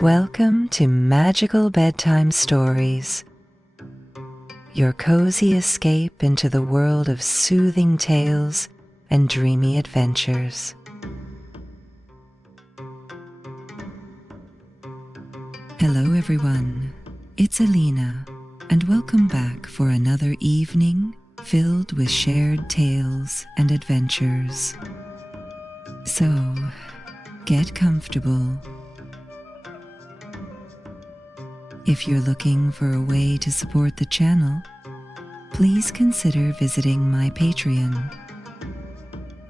Welcome to Magical Bedtime Stories, your cozy escape into the world of soothing tales and dreamy adventures. Hello everyone, it's Alina, and welcome back for another evening filled with shared tales and adventures. So, get comfortable. If you're looking for a way to support the channel, please consider visiting my Patreon,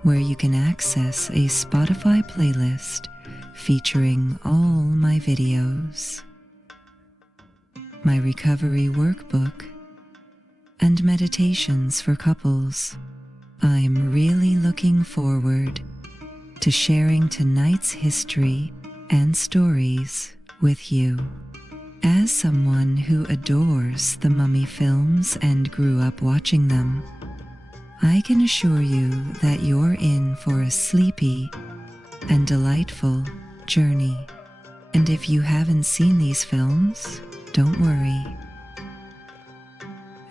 where you can access a Spotify playlist featuring all my videos, my recovery workbook, and meditations for couples. I'm really looking forward to sharing tonight's history and stories with you. As someone who adores the Mummy films and grew up watching them, I can assure you that you're in for a sleepy and delightful journey. And if you haven't seen these films, don't worry.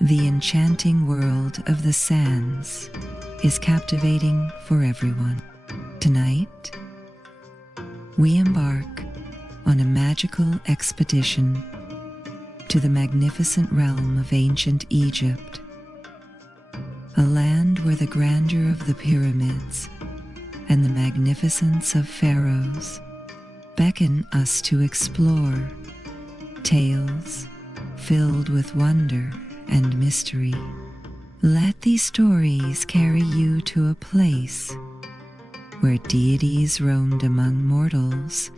The enchanting world of the sands is captivating for everyone. Tonight, we embark on a magical expedition to the magnificent realm of ancient Egypt, a land where the grandeur of the pyramids and the magnificence of Pharaohs beckon us to explore tales filled with wonder and mystery. Let these stories carry you to a place where deities roamed among mortals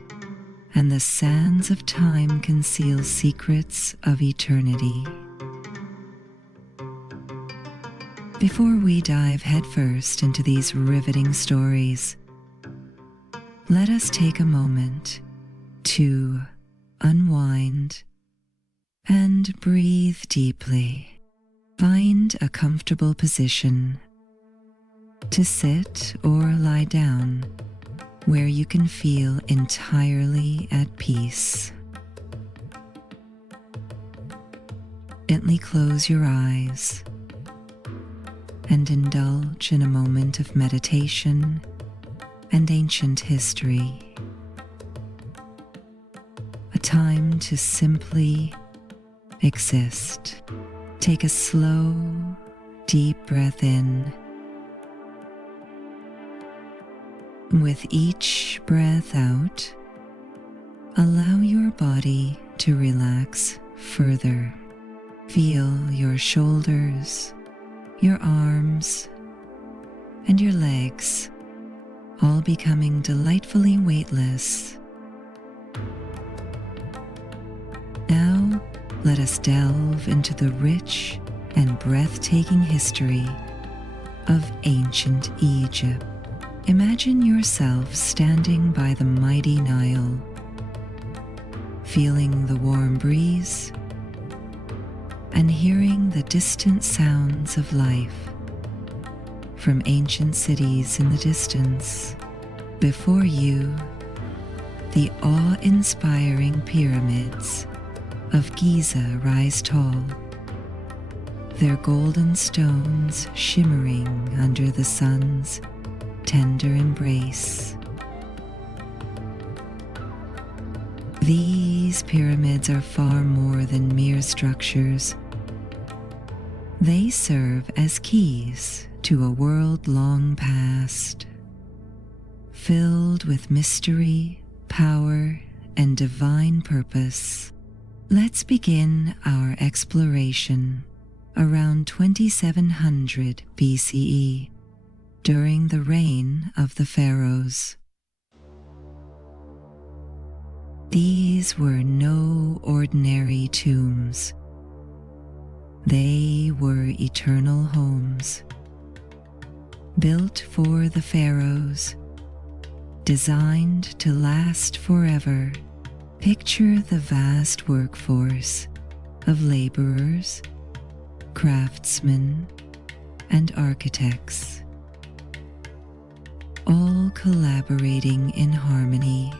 and the sands of time conceal secrets of eternity. Before we dive headfirst into these riveting stories, let us take a moment to unwind and breathe deeply. Find a comfortable position to sit or lie down where you can feel entirely at peace. Gently close your eyes and indulge in a moment of meditation and ancient history. A time to simply exist. Take a slow, deep breath in. With each breath out, allow your body to relax further. Feel your shoulders, your arms, and your legs all becoming delightfully weightless. Now, let us delve into the rich and breathtaking history of ancient Egypt. Imagine yourself standing by the mighty Nile, feeling the warm breeze and hearing the distant sounds of life from ancient cities in the distance. Before you, the awe-inspiring pyramids of Giza rise tall, their golden stones shimmering under the sun's tender embrace. These pyramids are far more than mere structures. They serve as keys to a world long past, filled with mystery, power, and divine purpose. Let's begin our exploration around 2700 BCE. During the reign of the Pharaohs. These were no ordinary tombs. They were eternal homes, built for the pharaohs, designed to last forever. Picture the vast workforce of laborers, craftsmen, and architects, all collaborating in harmony.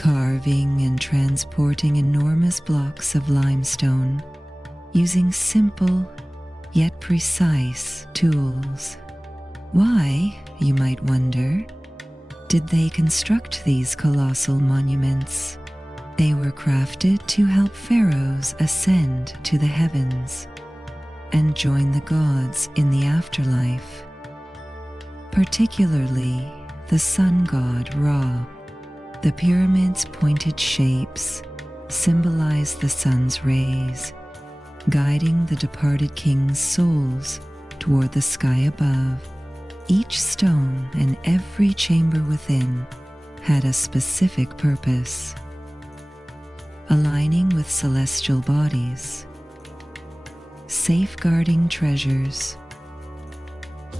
carving and transporting enormous blocks of limestone using simple yet precise tools. Why, you might wonder, did they construct these colossal monuments? They were crafted to help pharaohs ascend to the heavens and join the gods in the afterlife, particularly the sun god Ra. The pyramid's pointed shapes symbolize the sun's rays, guiding the departed king's souls toward the sky above. Each stone and every chamber within had a specific purpose, aligning with celestial bodies, safeguarding treasures,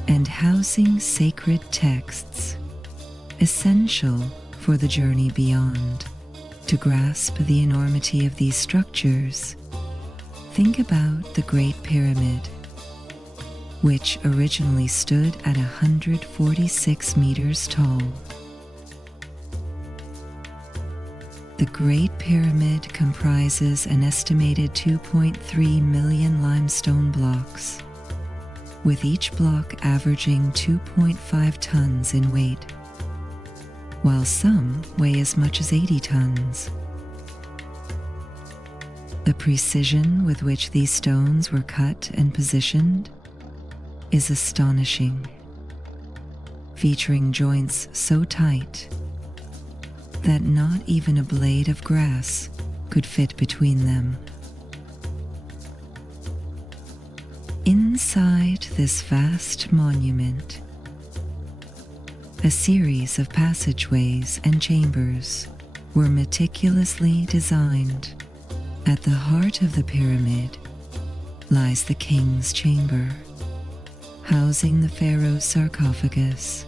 and housing sacred texts, essential for the journey beyond. To grasp the enormity of these structures, think about the Great Pyramid, which originally stood at 146 meters tall. The Great Pyramid comprises an estimated 2.3 million limestone blocks, with each block averaging 2.5 tons in weight, while some weigh as much as 80 tons. The precision with which these stones were cut and positioned is astonishing, featuring joints so tight that not even a blade of grass could fit between them. Inside this vast monument, a series of passageways and chambers were meticulously designed. At the heart of the pyramid lies the king's chamber, housing the pharaoh's sarcophagus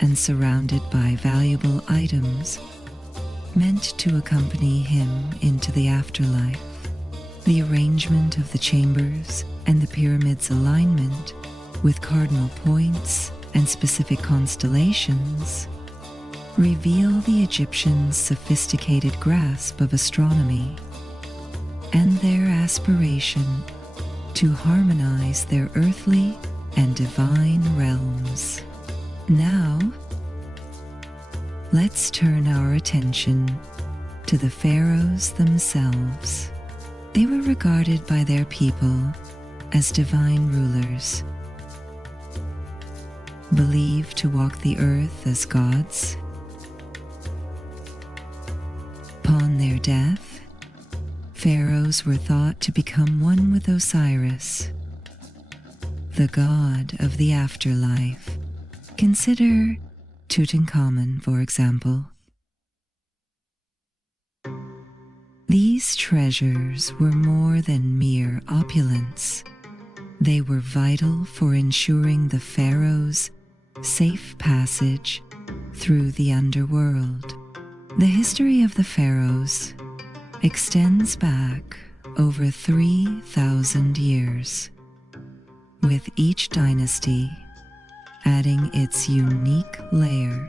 and surrounded by valuable items meant to accompany him into the afterlife. The arrangement of the chambers and the pyramid's alignment with cardinal points and specific constellations reveal the Egyptians' sophisticated grasp of astronomy and their aspiration to harmonize their earthly and divine realms. Now, let's turn our attention to the pharaohs themselves. They were regarded by their people as divine rulers, believed to walk the earth as gods. Upon their death, pharaohs were thought to become one with Osiris, the god of the afterlife. Consider Tutankhamun, for example. These treasures were more than mere opulence. They were vital for ensuring the pharaoh's safe passage through the underworld. The history of the pharaohs extends back over 3,000 years, with each dynasty adding its unique layer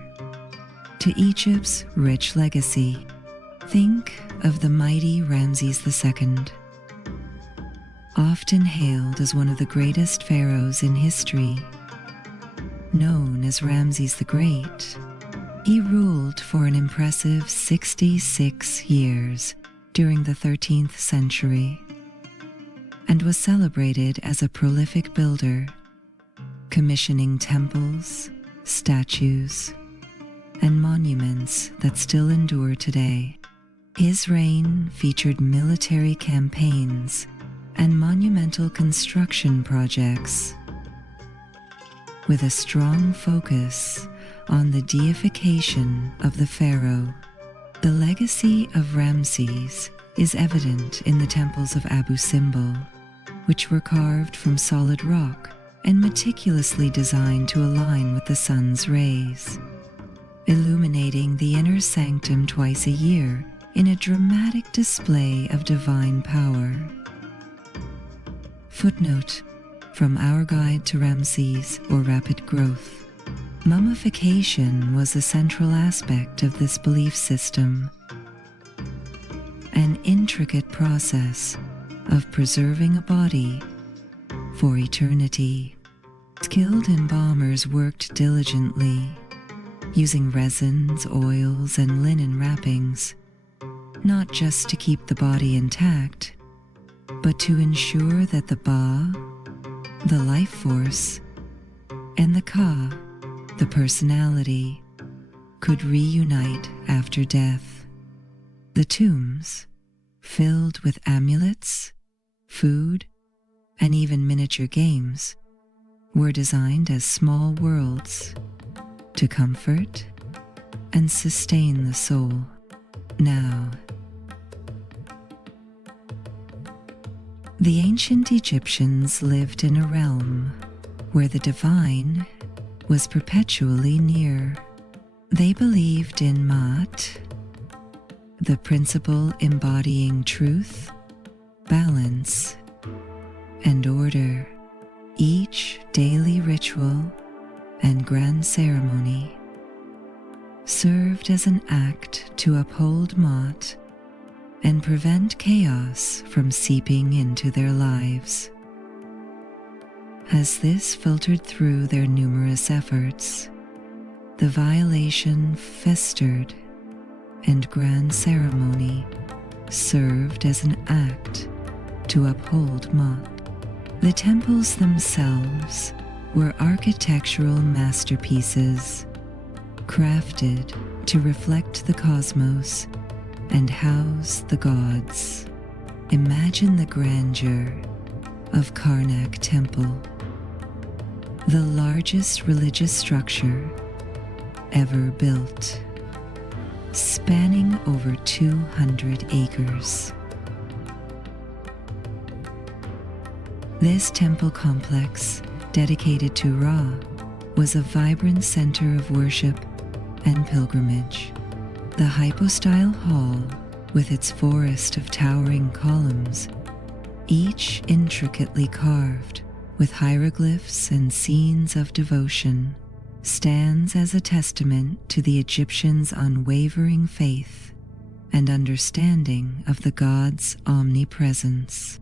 to Egypt's rich legacy. Think of the mighty Ramses II, often hailed as one of the greatest pharaohs in history. Known as Ramses the Great, he ruled for an impressive 66 years during the 13th century and was celebrated as a prolific builder, commissioning temples, statues, and monuments that still endure today. His reign featured military campaigns and monumental construction projects, with a strong focus on the deification of the pharaoh. The legacy of Ramses is evident in the temples of Abu Simbel, which were carved from solid rock and meticulously designed to align with the sun's rays, illuminating the inner sanctum twice a year in a dramatic display of divine power. Footnote from Our Guide to Ramses or Rapid Growth. Mummification was a central aspect of this belief system, an intricate process of preserving a body for eternity. Skilled embalmers worked diligently, using resins, oils, and linen wrappings, not just to keep the body intact, but to ensure that the Ba, the life force, and the Ka, the personality, could reunite after death. The tombs, filled with amulets, food, and even miniature games, were designed as small worlds to comfort and sustain the soul. Now, the ancient Egyptians lived in a realm where the divine was perpetually near. They believed in Maat, the principle embodying truth, balance, and order. Each daily ritual and grand ceremony served as an act to uphold Maat and prevent chaos from seeping into their lives. As this filtered through their numerous efforts, the violation festered, and grand ceremony served as an act to uphold Maat. The temples themselves were architectural masterpieces, crafted to reflect the cosmos and house the gods. Imagine the grandeur of Karnak Temple, the largest religious structure ever built, spanning over 200 acres. This temple complex, dedicated to Ra, was a vibrant center of worship and pilgrimage. The hypostyle hall, with its forest of towering columns, each intricately carved with hieroglyphs and scenes of devotion, stands as a testament to the Egyptians' unwavering faith and understanding of the gods' omnipresence.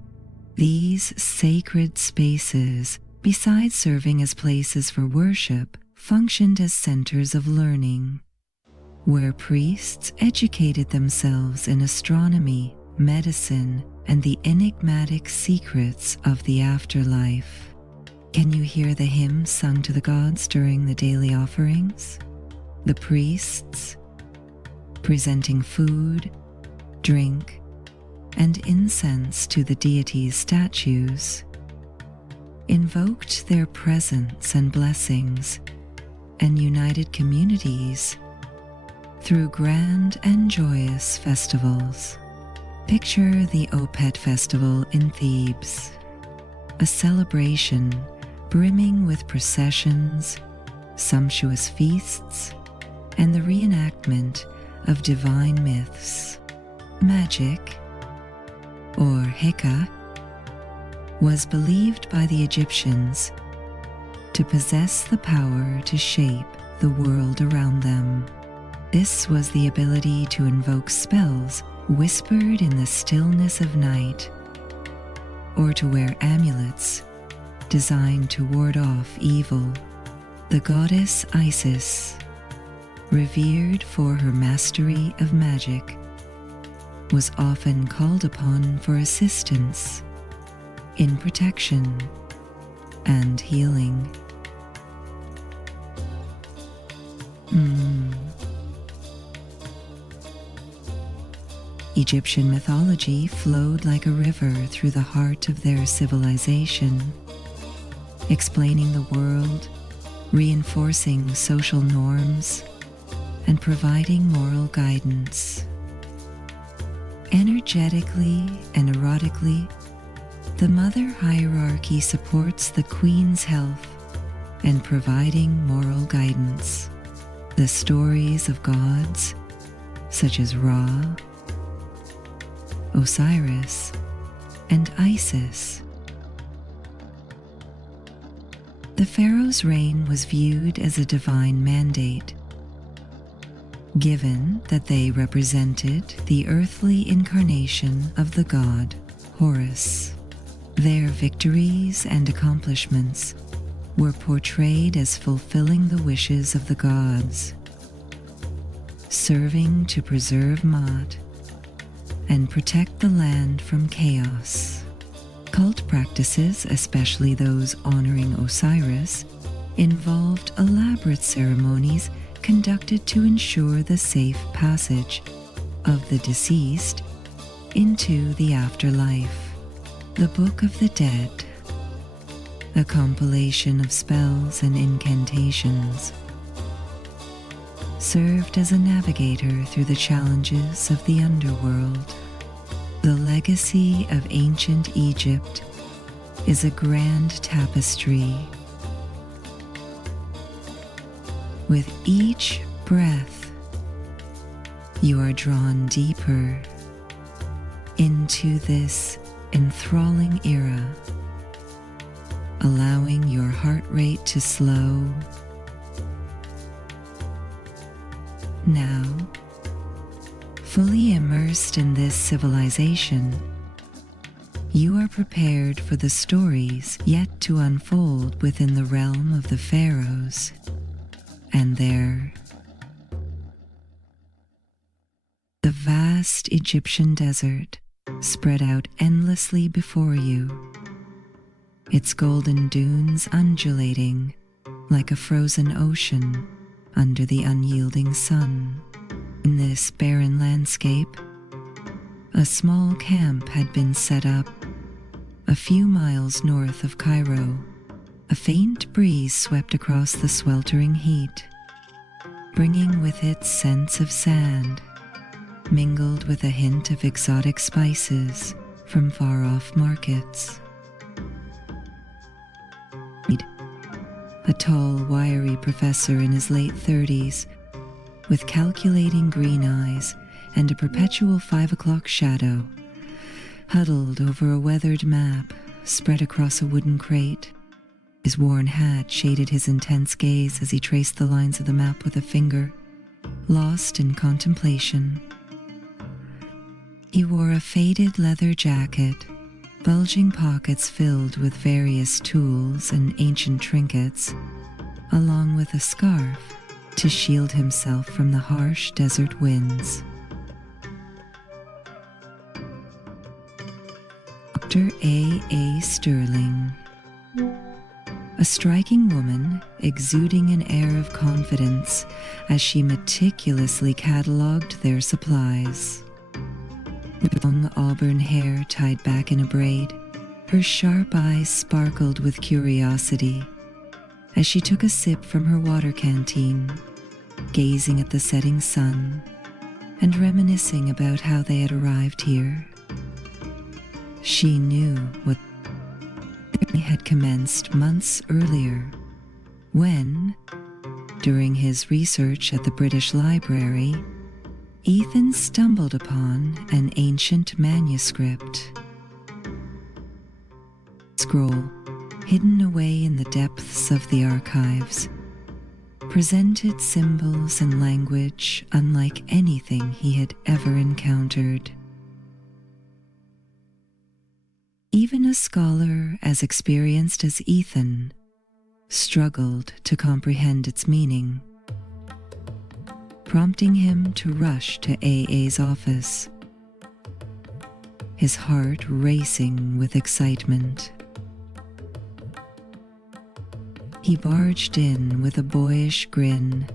These sacred spaces, besides serving as places for worship, functioned as centers of learning, where priests educated themselves in astronomy, medicine, and the enigmatic secrets of the afterlife. Can you hear the hymns sung to the gods during the daily offerings? The priests, presenting food, drink, and incense to the deities' statues, invoked their presence and blessings, and united communities through grand and joyous festivals. Picture the Opet Festival in Thebes, a celebration brimming with processions, sumptuous feasts, and the reenactment of divine myths. Magic, or Heka, was believed by the Egyptians to possess the power to shape the world around them. This was the ability to invoke spells whispered in the stillness of night, or to wear amulets designed to ward off evil. The goddess Isis, revered for her mastery of magic, was often called upon for assistance in protection and healing. Egyptian mythology flowed like a river through the heart of their civilization, explaining the world, reinforcing social norms, and providing moral guidance. Energetically and erotically, the mother hierarchy supports the queen's health and providing moral guidance. The stories of gods, such as Ra, Osiris, and Isis, The pharaoh's reign was viewed as a divine mandate, given that they represented the earthly incarnation of the god Horus. Their victories and accomplishments were portrayed as fulfilling the wishes of the gods, serving to preserve Maat and protect the land from chaos. Cult practices, especially those honoring Osiris, involved elaborate ceremonies conducted to ensure the safe passage of the deceased into the afterlife. The Book of the Dead, a compilation of spells and incantations, served as a navigator through the challenges of the underworld. The legacy of ancient Egypt is a grand tapestry. With each breath, you are drawn deeper into this enthralling era, allowing your heart rate to slow. Now, fully immersed in this civilization, you are prepared for the stories yet to unfold within the realm of the pharaohs and the vast Egyptian desert spread out endlessly before you, its golden dunes undulating like a frozen ocean under the unyielding sun. In this barren landscape, a small camp had been set up a few miles north of Cairo. A faint breeze swept across the sweltering heat, bringing with it scents of sand, mingled with a hint of exotic spices from far-off markets. A tall, wiry professor in his late 30s, with calculating green eyes and a perpetual 5 o'clock shadow, huddled over a weathered map spread across a wooden crate. His worn hat shaded his intense gaze as he traced the lines of the map with a finger, lost in contemplation. He wore a faded leather jacket, bulging pockets filled with various tools and ancient trinkets, along with a scarf to shield himself from the harsh desert winds. Dr. A. Sterling, a striking woman exuding an air of confidence as she meticulously catalogued their supplies. With long auburn hair tied back in a braid, her sharp eyes sparkled with curiosity as she took a sip from her water canteen, gazing at the setting sun and reminiscing about how they had arrived here. She knew what had commenced months earlier, when, during his research at the British Library, Ethan stumbled upon an ancient manuscript scroll hidden away in the depths of the archives, presented symbols and language unlike anything he had ever encountered. Even a scholar as experienced as Ethan struggled to comprehend its meaning, prompting him to rush to AA's office, his heart racing with excitement. He barged in with a boyish grin,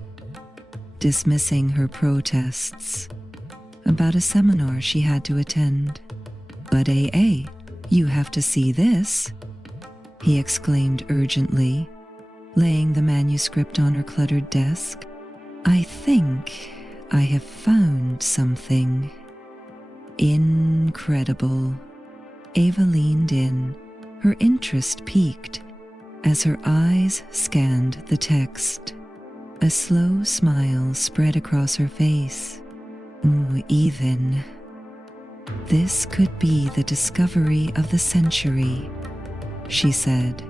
dismissing her protests about a seminar she had to attend. "But AA, you have to see this," he exclaimed urgently, laying the manuscript on her cluttered desk. "I think I have found something." Incredible. Ava leaned in, her interest piqued as her eyes scanned the text. A slow smile spread across her face. Ethan, this could be the discovery of the century," she said,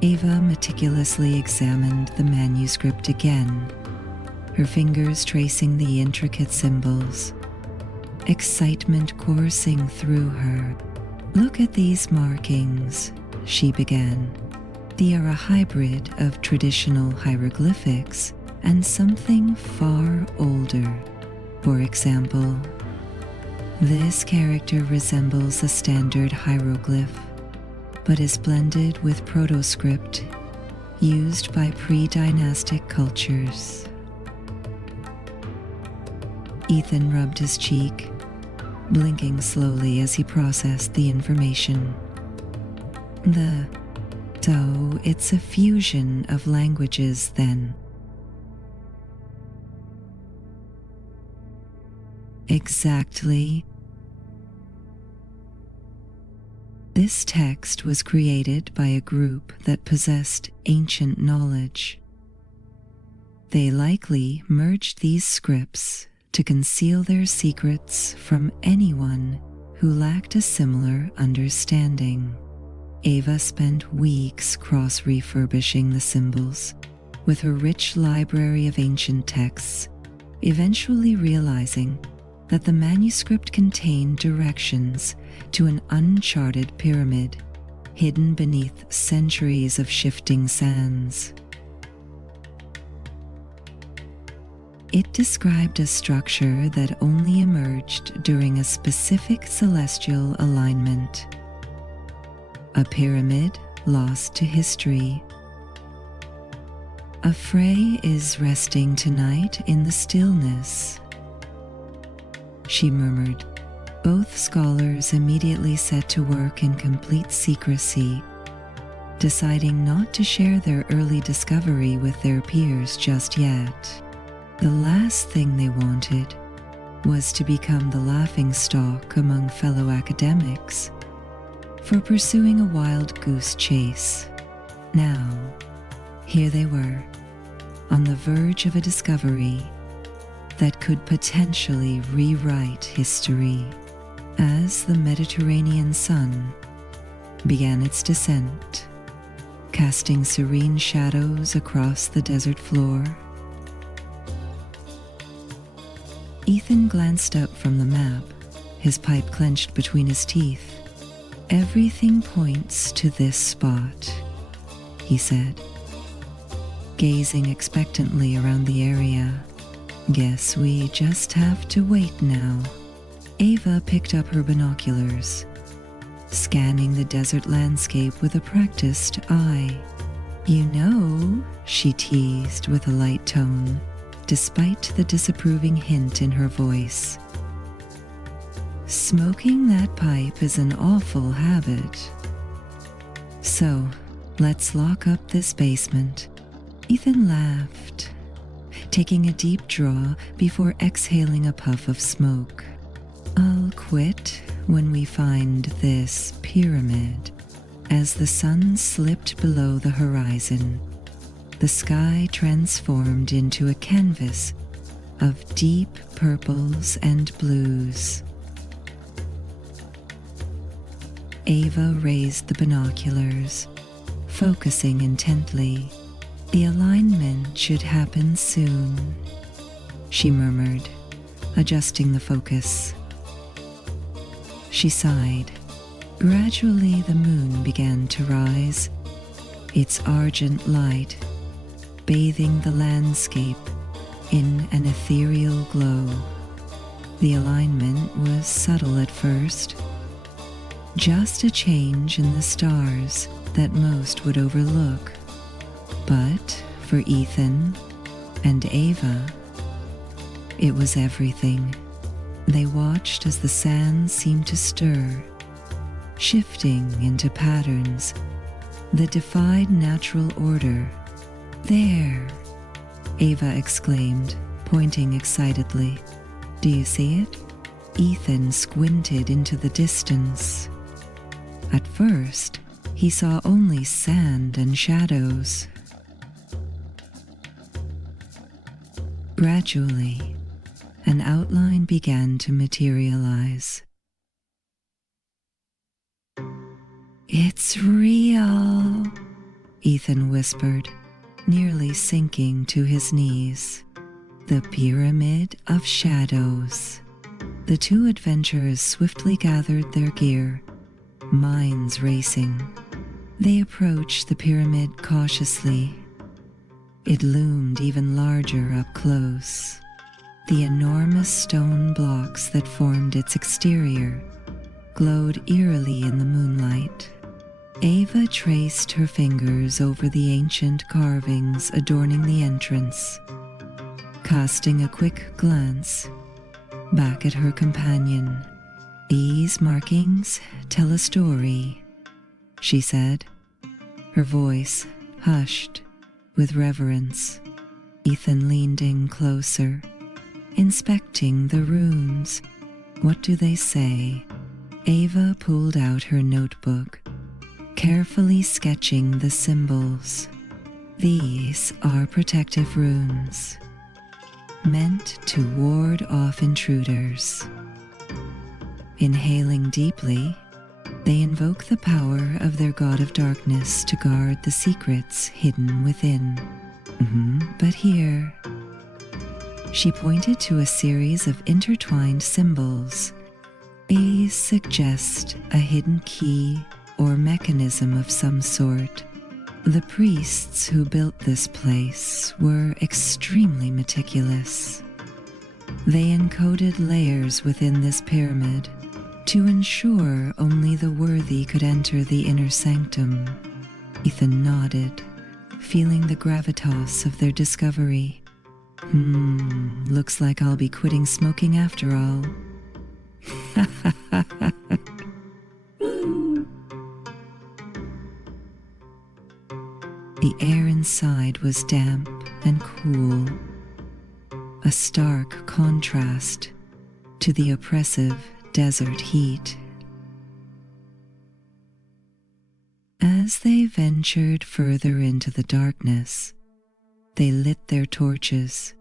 Ava meticulously examined the manuscript again, her fingers tracing the intricate symbols, excitement coursing through her. "Look at these markings," she began. "They are a hybrid of traditional hieroglyphics and something far older. For example, this character resembles a standard hieroglyph, but is blended with proto-script used by pre-dynastic cultures." Ethan rubbed his cheek, blinking slowly as he processed the information. So it's a fusion of languages then. Exactly. This text was created by a group that possessed ancient knowledge. They likely merged these scripts to conceal their secrets from anyone who lacked a similar understanding. Ava spent weeks cross-refurbishing the symbols with her rich library of ancient texts, eventually realizing that the manuscript contained directions to an uncharted pyramid hidden beneath centuries of shifting sands. It described a structure that only emerged during a specific celestial alignment. A pyramid lost to history. A Frey is resting tonight in the stillness, she murmured. Both scholars immediately set to work in complete secrecy, deciding not to share their early discovery with their peers just yet. The last thing they wanted was to become the laughingstock among fellow academics for pursuing a wild goose chase. Now, here they were, on the verge of a discovery that could potentially rewrite history. As the Mediterranean sun began its descent, casting serene shadows across the desert floor, Ethan glanced up from the map, his pipe clenched between his teeth. "Everything points to this spot," he said, gazing expectantly around the area. "Guess we just have to wait now." Ava picked up her binoculars, scanning the desert landscape with a practiced eye. "You know," she teased with a light tone, despite the disapproving hint in her voice, "smoking that pipe is an awful habit. So, let's lock up this basement." Ethan laughed, taking a deep draw before exhaling a puff of smoke. "I'll quit when we find this pyramid." As the sun slipped below the horizon, the sky transformed into a canvas of deep purples and blues. Ava raised the binoculars, focusing intently. "The alignment should happen soon," she murmured, adjusting the focus. She sighed. Gradually the moon began to rise, its argent light bathing the landscape in an ethereal glow. The alignment was subtle at first, just a change in the stars that most would overlook. But for Ethan and Ava, it was everything. They watched as the sand seemed to stir, shifting into patterns that defied natural order. "There!" Ava exclaimed, pointing excitedly. "Do you see it?" Ethan squinted into the distance. At first, he saw only sand and shadows. Gradually, an outline began to materialize. "It's real," Ethan whispered, nearly sinking to his knees. The Pyramid of Shadows. The two adventurers swiftly gathered their gear, minds racing. They approached the pyramid cautiously. It loomed even larger up close. The enormous stone blocks that formed its exterior glowed eerily in the moonlight. Ava traced her fingers over the ancient carvings adorning the entrance, casting a quick glance back at her companion. "These markings tell a story," she said, her voice hushed with reverence. Ethan leaned in closer, inspecting the runes. "What do they say?" Ava pulled out her notebook, carefully sketching the symbols. "These are protective runes, meant to ward off intruders." Inhaling deeply, they invoke the power of their god of darkness to guard the secrets hidden within. But here, she pointed to a series of intertwined symbols. These suggest a hidden key or mechanism of some sort. The priests who built this place were extremely meticulous. They encoded layers within this pyramid to ensure only the worthy could enter the inner sanctum. Ethan nodded, feeling the gravitas of their discovery. Looks like I'll be quitting smoking after all." The air inside was damp and cool, a stark contrast to the oppressive desert heat. As they ventured further into the darkness, they lit their torches,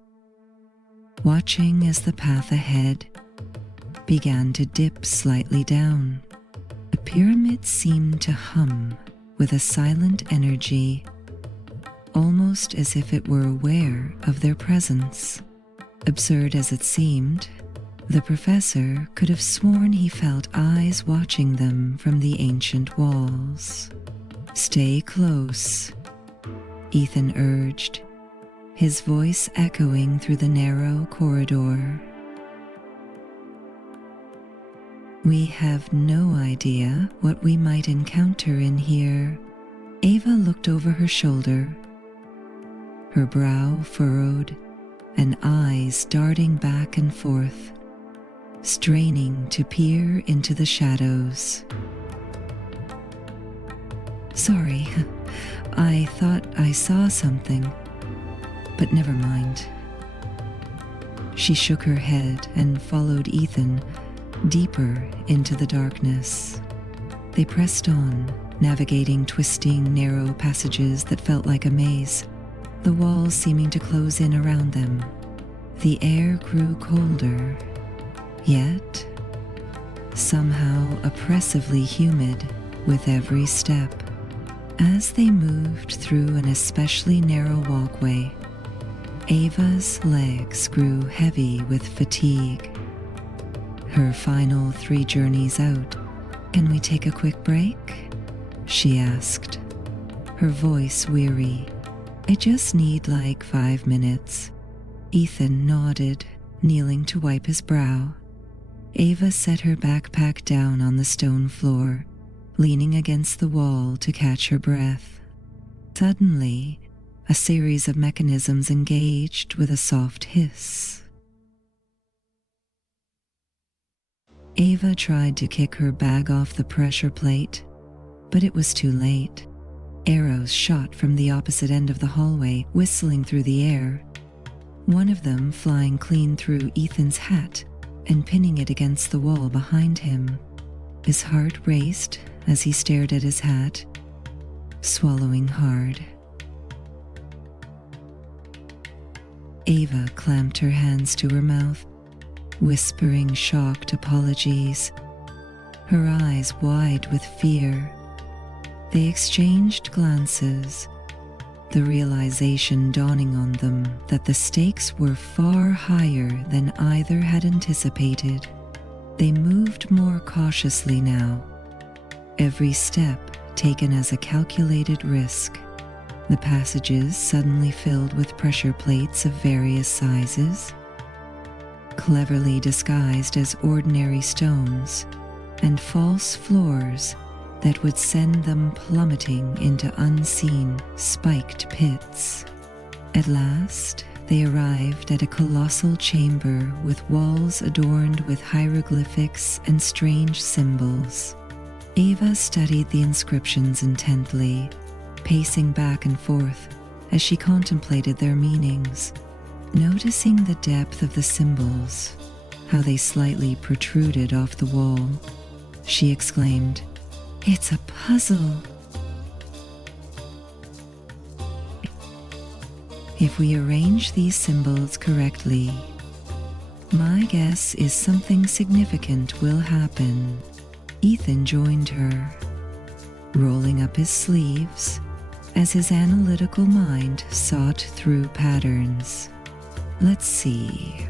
watching as the path ahead began to dip slightly down. The pyramid seemed to hum with a silent energy, almost as if it were aware of their presence. Absurd as it seemed, the professor could have sworn he felt eyes watching them from the ancient walls. "Stay close," Ethan urged, his voice echoing through the narrow corridor. "We have no idea what we might encounter in here." Ava looked over her shoulder, her brow furrowed and eyes darting back and forth, straining to peer into the shadows. "Sorry, I thought I saw something, but never mind." She shook her head and followed Ethan deeper into the darkness. They pressed on, navigating twisting, narrow passages that felt like a maze, the walls seeming to close in around them. The air grew colder, yet somehow oppressively humid with every step. As they moved through an especially narrow walkway, Ava's legs grew heavy with fatigue. Her final 3 journeys out, "Can we take a quick break?" she asked, her voice weary. "I just need like 5 minutes." Ethan nodded, kneeling to wipe his brow. Ava set her backpack down on the stone floor, leaning against the wall to catch her breath. Suddenly, a series of mechanisms engaged with a soft hiss. Ava tried to kick her bag off the pressure plate, but it was too late. Arrows shot from the opposite end of the hallway, whistling through the air, one of them flying clean through Ethan's hat and pinning it against the wall behind him. His heart raced as he stared at his hat, swallowing hard. Ava clamped her hands to her mouth, whispering shocked apologies, her eyes wide with fear. They exchanged glances, the realization dawning on them that the stakes were far higher than either had anticipated. They moved more cautiously now, every step taken as a calculated risk. The passages suddenly filled with pressure plates of various sizes, cleverly disguised as ordinary stones, and false floors that would send them plummeting into unseen, spiked pits. At last, they arrived at a colossal chamber with walls adorned with hieroglyphics and strange symbols. Ava studied the inscriptions intently, pacing back and forth as she contemplated their meanings, noticing the depth of the symbols, how they slightly protruded off the wall. She exclaimed, "It's a puzzle." If we arrange these symbols correctly, my guess is something significant will happen. Ethan joined her, rolling up his sleeves as his analytical mind sought through patterns. Let's see.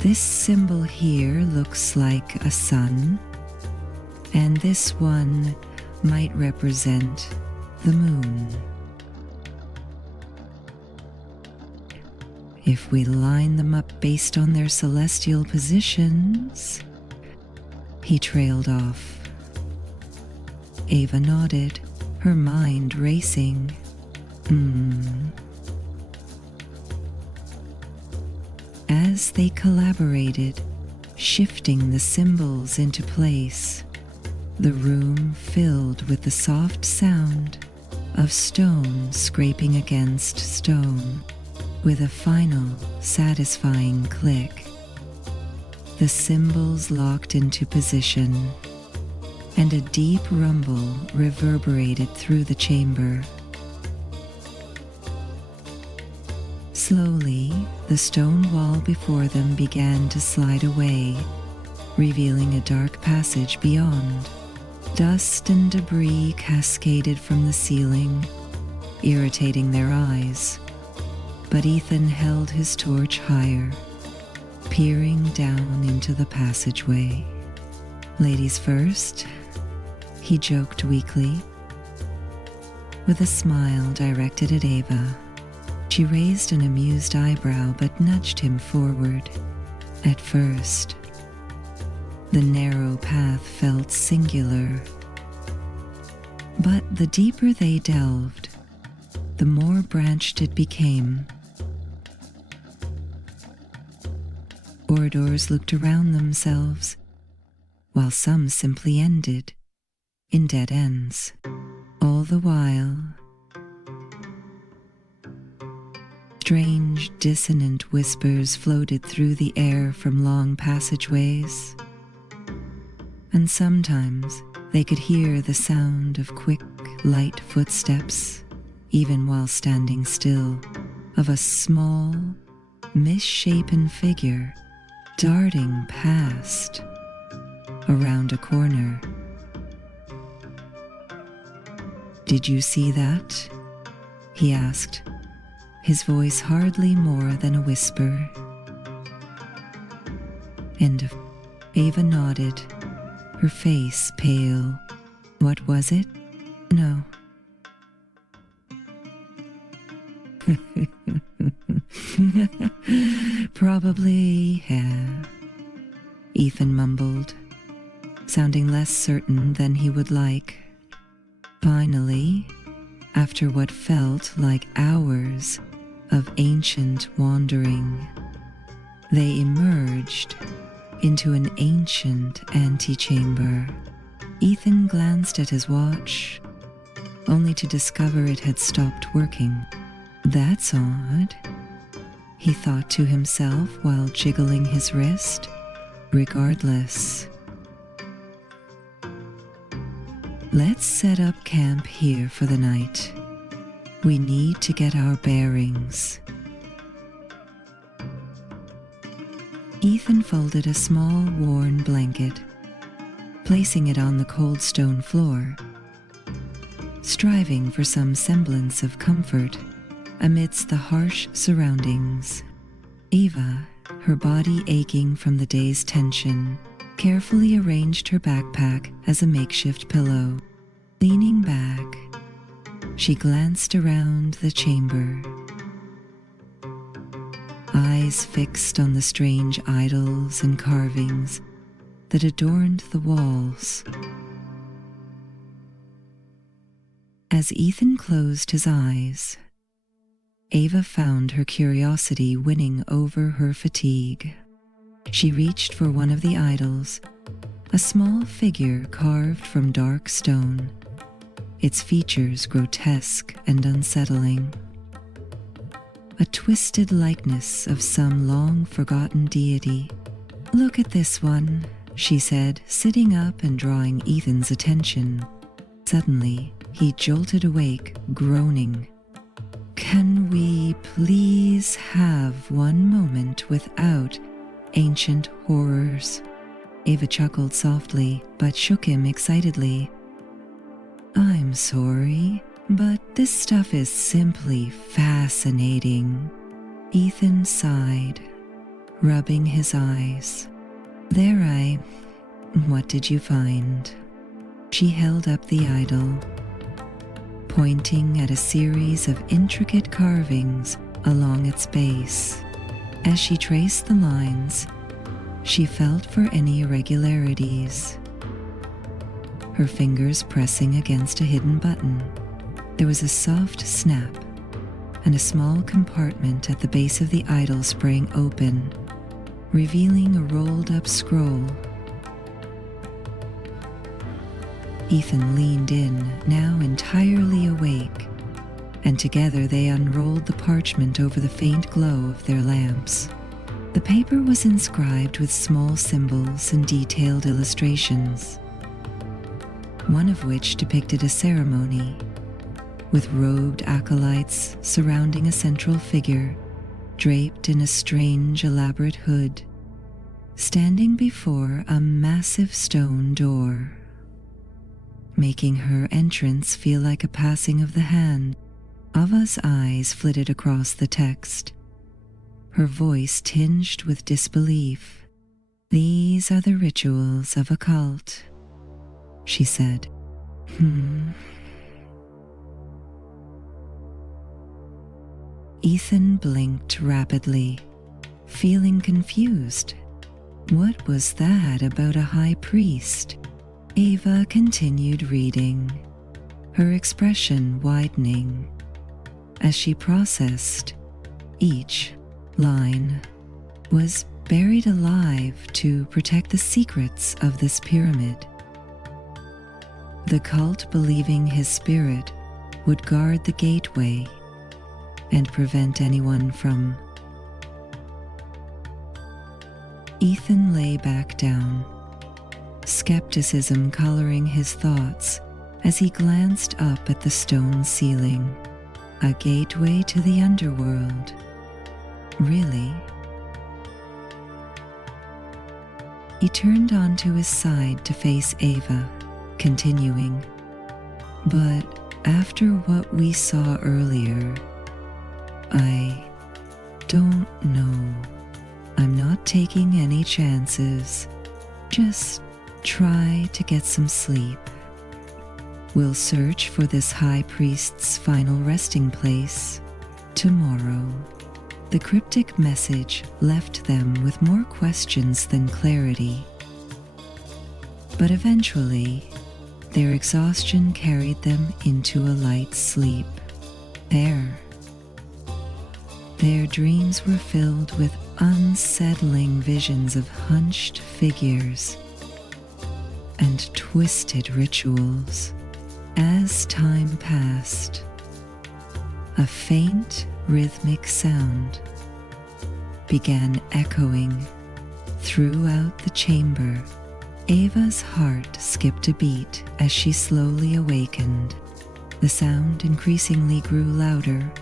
This symbol here looks like a sun, and this one might represent the moon. If we line them up based on their celestial positions... He trailed off. Ava nodded, her mind racing. As they collaborated, shifting the symbols into place, the room filled with the soft sound of stone scraping against stone, with a final, satisfying click. The symbols locked into position, and a deep rumble reverberated through the chamber. Slowly, the stone wall before them began to slide away, revealing a dark passage beyond. Dust and debris cascaded from the ceiling, irritating their eyes, but Ethan held his torch higher, peering down into the passageway. "Ladies first," he joked weakly. With a smile directed at Ava, she raised an amused eyebrow but nudged him forward. At first, the narrow path felt singular, but the deeper they delved, the more branched it became. Corridors looked around themselves, while some simply ended in dead ends. All the while, strange, dissonant whispers floated through the air from long passageways, and sometimes they could hear the sound of quick, light footsteps, even while standing still, of a small, misshapen figure darting past, around a corner. "Did you see that?" he asked, his voice hardly more than a whisper. And Ava nodded, her face pale. "What was it?" "No." "Probably, yeah," Ethan mumbled, sounding less certain than he would like. Finally, after what felt like hours of ancient wandering, they emerged into an ancient antechamber. Ethan glanced at his watch, only to discover it had stopped working. "That's odd," he thought to himself while jiggling his wrist. "Regardless, let's set up camp here for the night. We need to get our bearings." Ethan folded a small, worn blanket, placing it on the cold stone floor. striving for some semblance of comfort amidst the harsh surroundings. Eva, her body aching from the day's tension, carefully arranged her backpack as a makeshift pillow. Leaning back, she glanced around the chamber, eyes fixed on the strange idols and carvings that adorned the walls. As Ethan closed his eyes, Eva found her curiosity winning over her fatigue. She reached for one of the idols, a small figure carved from dark stone, its features grotesque and unsettling. A twisted likeness of some long-forgotten deity. "Look at this one," she said, sitting up and drawing Ethan's attention. Suddenly, he jolted awake, groaning. "Can we please have one moment without ancient horrors?" Eva chuckled softly, but shook him excitedly. "I'm sorry, but this stuff is simply fascinating." Ethan sighed, rubbing his eyes. What did you find?" She held up the idol, pointing at a series of intricate carvings along its base. As she traced the lines, she felt for any irregularities, her fingers pressing against a hidden button. There was a soft snap, and a small compartment at the base of the idol sprang open, revealing a rolled-up scroll. Ethan leaned in, now entirely awake, and together they unrolled the parchment over the faint glow of their lamps. The paper was inscribed with small symbols and detailed illustrations, one of which depicted a ceremony, with robed acolytes surrounding a central figure, draped in a strange, elaborate hood, standing before a massive stone door, making her entrance feel like a passing of the hand. Ava's eyes flitted across the text, her voice tinged with disbelief. "These are the rituals of a cult," she said. Ethan blinked rapidly, feeling confused. What was that about a high priest? Eva continued reading, her expression widening as she processed each line. Was buried alive to protect the secrets of this pyramid. The cult believing his spirit would guard the gateway and prevent anyone from... Ethan lay back down, skepticism coloring his thoughts as he glanced up at the stone ceiling. A gateway to the underworld. Really? He turned onto his side to face Eva, continuing, "But after what we saw earlier, I don't know. I'm not taking any chances. Just try to get some sleep. We'll search for this high priest's final resting place tomorrow." The cryptic message left them with more questions than clarity. But eventually, their exhaustion carried them into a light sleep. Their dreams were filled with unsettling visions of hunched figures and twisted rituals. As time passed, a faint, rhythmic sound began echoing throughout the chamber. Ava's heart skipped a beat as she slowly awakened. The sound increasingly grew louder,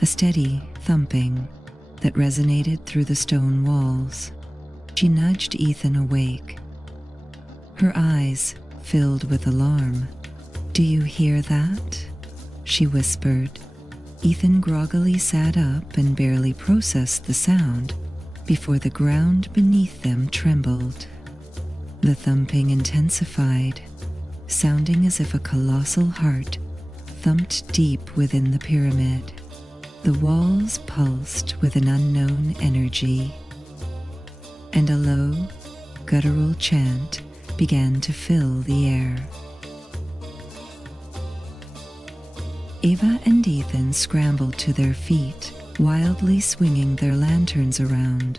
a steady thumping that resonated through the stone walls. She nudged Ethan awake, her eyes filled with alarm. "Do you hear that?" she whispered. Ethan groggily sat up and barely processed the sound before the ground beneath them trembled. The thumping intensified, sounding as if a colossal heart thumped deep within the pyramid. The walls pulsed with an unknown energy, and a low, guttural chant began to fill the air. Ava and Ethan scrambled to their feet, wildly swinging their lanterns around.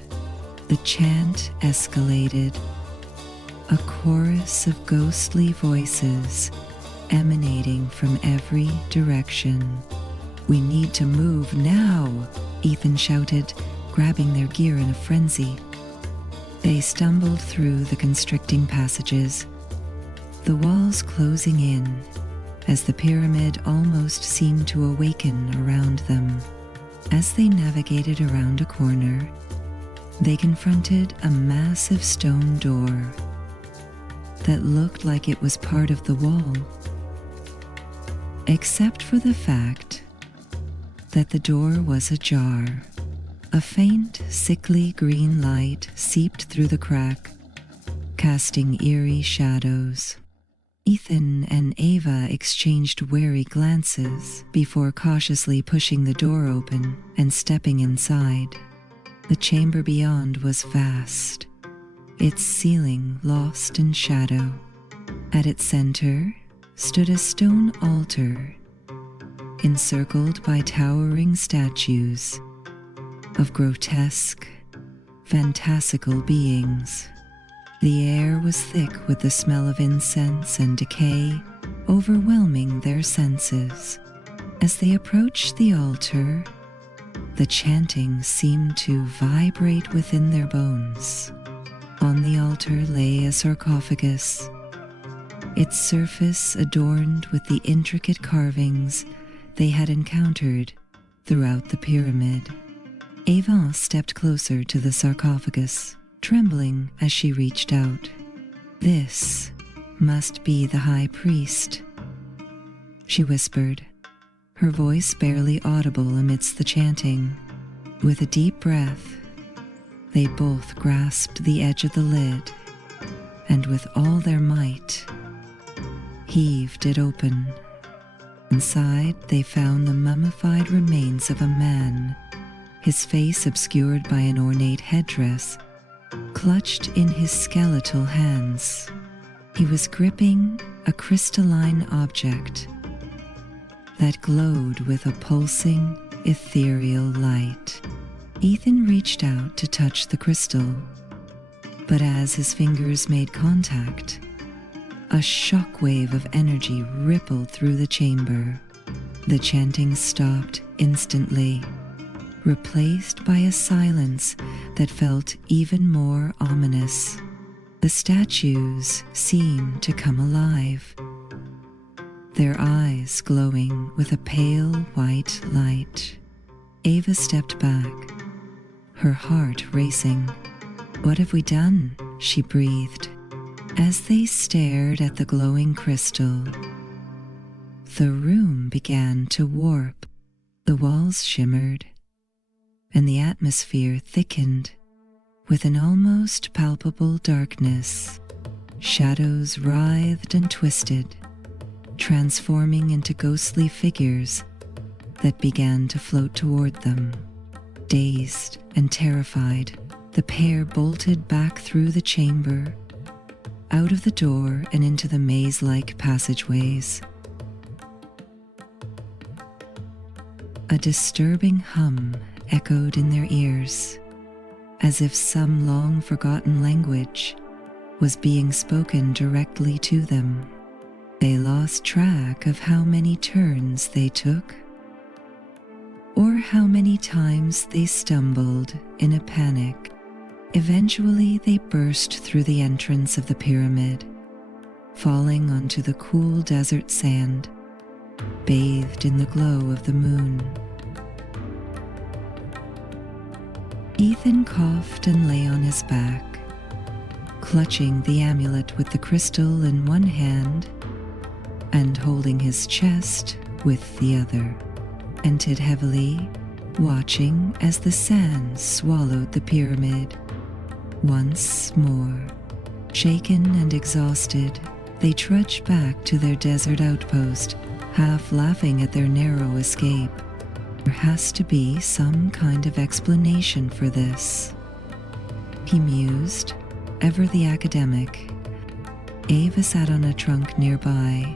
The chant escalated, a chorus of ghostly voices emanating from every direction. "We need to move now," Ethan shouted, grabbing their gear in a frenzy. They stumbled through the constricting passages, the walls closing in as the pyramid almost seemed to awaken around them. As they navigated around a corner, they confronted a massive stone door that looked like it was part of the wall, except for the fact that the door was ajar. A faint, sickly green light seeped through the crack, casting eerie shadows. Ethan and Ava exchanged wary glances before cautiously pushing the door open and stepping inside. The chamber beyond was vast, its ceiling lost in shadow. At its center stood a stone altar, encircled by towering statues of grotesque, fantastical beings. The air was thick with the smell of incense and decay, overwhelming their senses. As they approached the altar, the chanting seemed to vibrate within their bones. On the altar lay a sarcophagus, its surface adorned with the intricate carvings they had encountered throughout the pyramid. Ava stepped closer to the sarcophagus, trembling as she reached out. "This must be the high priest," she whispered, her voice barely audible amidst the chanting. With a deep breath, they both grasped the edge of the lid and with all their might heaved it open. Inside, they found the mummified remains of a man, his face obscured by an ornate headdress, clutched in his skeletal hands. He was gripping a crystalline object that glowed with a pulsing, ethereal light. Ethan reached out to touch the crystal, but as his fingers made contact, a shockwave of energy rippled through the chamber. The chanting stopped instantly, replaced by a silence that felt even more ominous. The statues seemed to come alive, their eyes glowing with a pale white light. Ava stepped back, her heart racing. "What have we done?" she breathed. As they stared at the glowing crystal, the room began to warp. The walls shimmered, and the atmosphere thickened with an almost palpable darkness. Shadows writhed and twisted, transforming into ghostly figures that began to float toward them. Dazed and terrified, the pair bolted back through the chamber, out of the door and into the maze-like passageways. A disturbing hum echoed in their ears, as if some long-forgotten language was being spoken directly to them. They lost track of how many turns they took, or how many times they stumbled in a panic. Eventually, they burst through the entrance of the pyramid, falling onto the cool desert sand, bathed in the glow of the moon. Ethan coughed and lay on his back, clutching the amulet with the crystal in one hand and holding his chest with the other, entered heavily, watching as the sand swallowed the pyramid. Once more, shaken and exhausted, they trudged back to their desert outpost, half laughing at their narrow escape. There has to be some kind of explanation for this, he mused, ever the academic. Ava sat on a trunk nearby,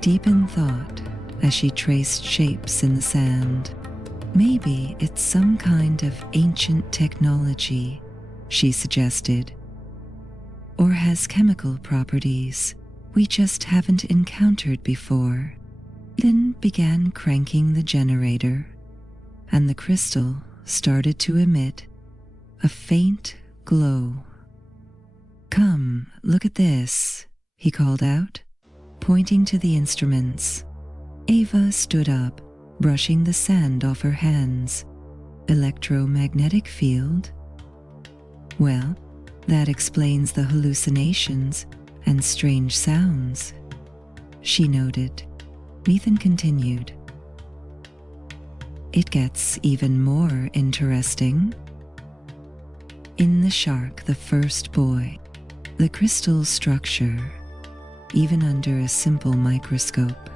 deep in thought as she traced shapes in the sand. Maybe it's some kind of ancient technology, she suggested, or has chemical properties we just haven't encountered before. Then began cranking the generator, and the crystal started to emit a faint glow. "Come, look at this," he called out, pointing to the instruments. Ava stood up, brushing the sand off her hands. "Electromagnetic field? Well, that explains the hallucinations and strange sounds," she noted. Ethan continued. "It gets even more interesting. In the shark, the first boy, the crystal structure, even under a simple microscope,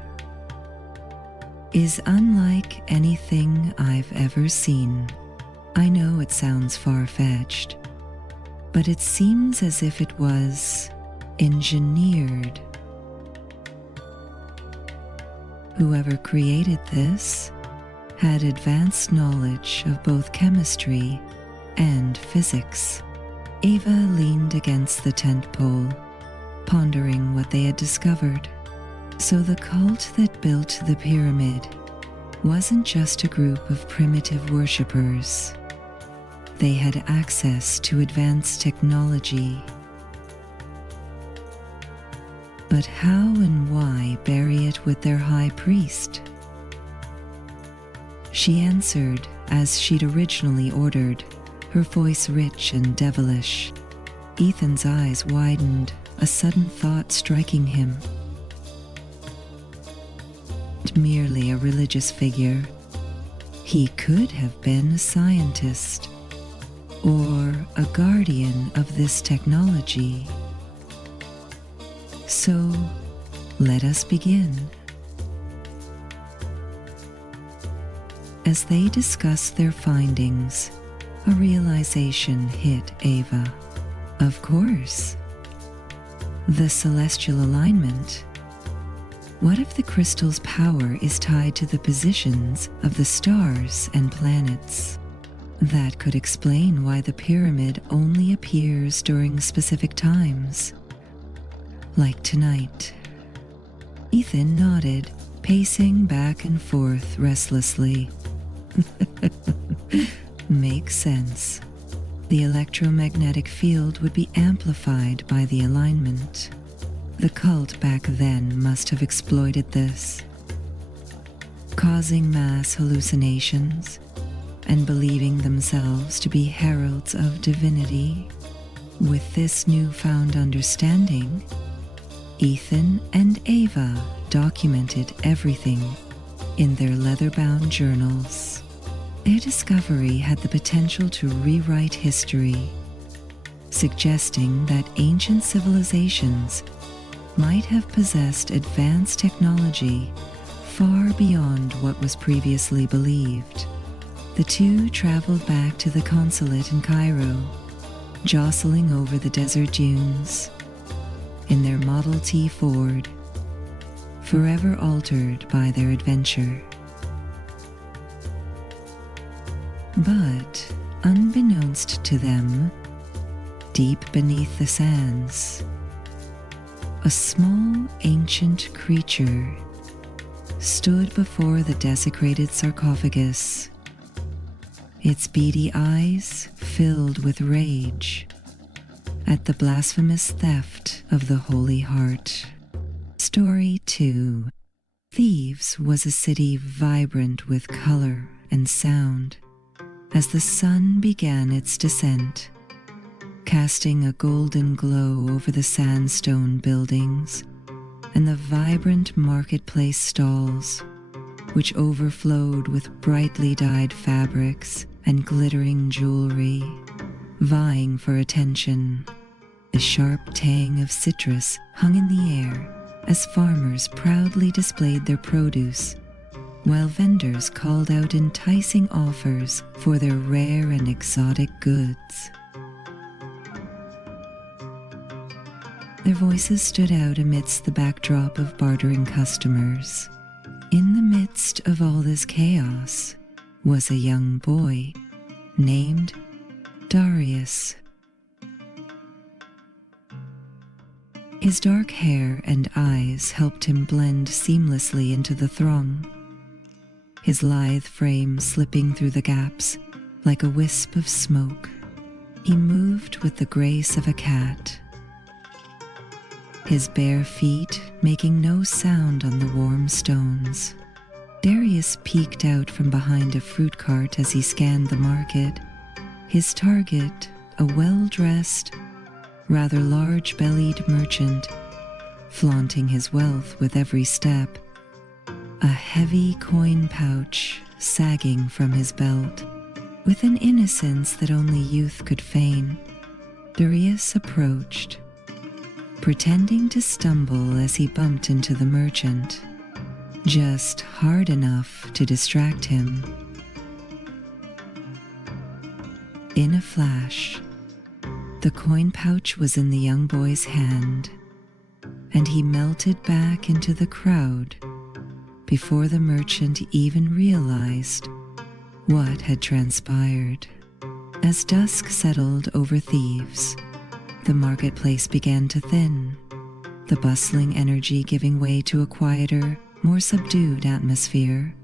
is unlike anything I've ever seen. I know it sounds far-fetched, but it seems as if it was engineered. Whoever created this had advanced knowledge of both chemistry and physics." Ava leaned against the tent pole, pondering what they had discovered. So the cult that built the pyramid wasn't just a group of primitive worshippers. They had access to advanced technology. But how and why bury it with their high priest? She answered as she'd originally ordered, her voice rich and devilish. Ethan's eyes widened, a sudden thought striking him. Merely a religious figure. He could have been a scientist, or a guardian of this technology. So, let us begin. As they discussed their findings, a realization hit Ava. Of course. The celestial alignment. What if the crystal's power is tied to the positions of the stars and planets? That could explain why the pyramid only appears during specific times, like tonight. Ethan nodded, pacing back and forth restlessly. Makes sense. The electromagnetic field would be amplified by the alignment. The cult back then must have exploited this, causing mass hallucinations and believing themselves to be heralds of divinity. With this newfound understanding, Ethan and Ava documented everything in their leather-bound journals. Their discovery had the potential to rewrite history, suggesting that ancient civilizations might have possessed advanced technology far beyond what was previously believed. The two traveled back to the consulate in Cairo, jostling over the desert dunes in their Model T Ford, forever altered by their adventure. But, unbeknownst to them, deep beneath the sands, a small ancient creature stood before the desecrated sarcophagus, its beady eyes filled with rage at the blasphemous theft of the Holy Heart. Story 2. Thebes was a city vibrant with color and sound as the sun began its descent, casting a golden glow over the sandstone buildings and the vibrant marketplace stalls, which overflowed with brightly dyed fabrics and glittering jewelry, vying for attention. The sharp tang of citrus hung in the air as farmers proudly displayed their produce, while vendors called out enticing offers for their rare and exotic goods. Their voices stood out amidst the backdrop of bartering customers. In the midst of all this chaos was a young boy named Darius. His dark hair and eyes helped him blend seamlessly into the throng, his lithe frame slipping through the gaps like a wisp of smoke. He moved with the grace of a cat, his bare feet making no sound on the warm stones. Darius peeked out from behind a fruit cart as he scanned the market, his target a well-dressed, rather large-bellied merchant, flaunting his wealth with every step, a heavy coin pouch sagging from his belt. With an innocence that only youth could feign, Darius approached, pretending to stumble as he bumped into the merchant, just hard enough to distract him. In a flash, the coin pouch was in the young boy's hand, and he melted back into the crowd before the merchant even realized what had transpired. As dusk settled over thieves, the marketplace began to thin, the bustling energy giving way to a quieter, more subdued atmosphere,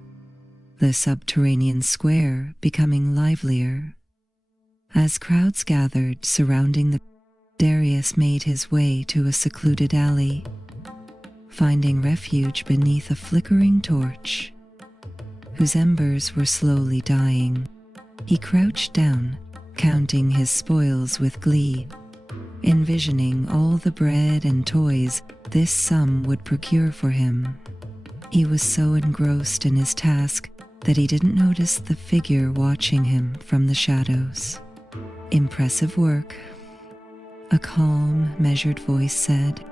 the subterranean square becoming livelier. As crowds gathered surrounding the Darius made his way to a secluded alley, finding refuge beneath a flickering torch, whose embers were slowly dying. He crouched down, counting his spoils with glee, envisioning all the bread and toys this sum would procure for him. He was so engrossed in his task that he didn't notice the figure watching him from the shadows. "Impressive work," a calm, measured voice said.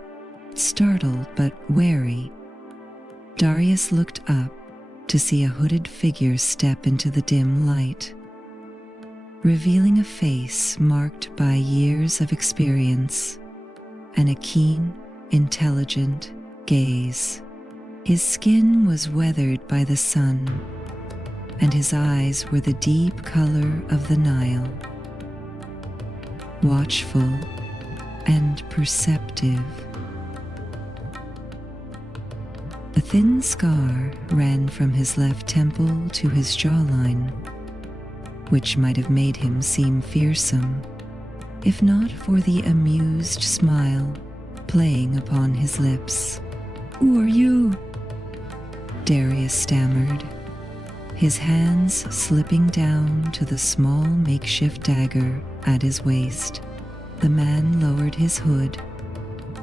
Startled but wary, Darius looked up to see a hooded figure step into the dim light, revealing a face marked by years of experience and a keen, intelligent gaze. His skin was weathered by the sun, and his eyes were the deep color of the Nile, watchful and perceptive. A thin scar ran from his left temple to his jawline, which might have made him seem fearsome, if not for the amused smile playing upon his lips. "Who are you?" Darius stammered, his hands slipping down to the small makeshift dagger at his waist. The man lowered his hood,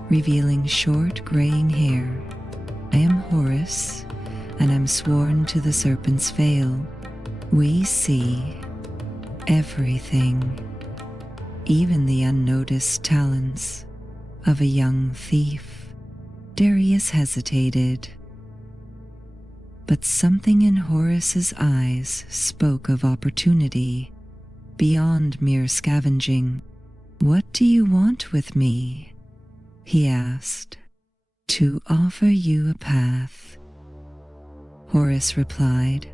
revealing short graying hair. "I am Horus, and I'm sworn to the Serpent's Veil. We see everything, even the unnoticed talents of a young thief." Darius hesitated, but something in Horus's eyes spoke of opportunity beyond mere scavenging. "What do you want with me?" he asked. "To offer you a path," Horus replied,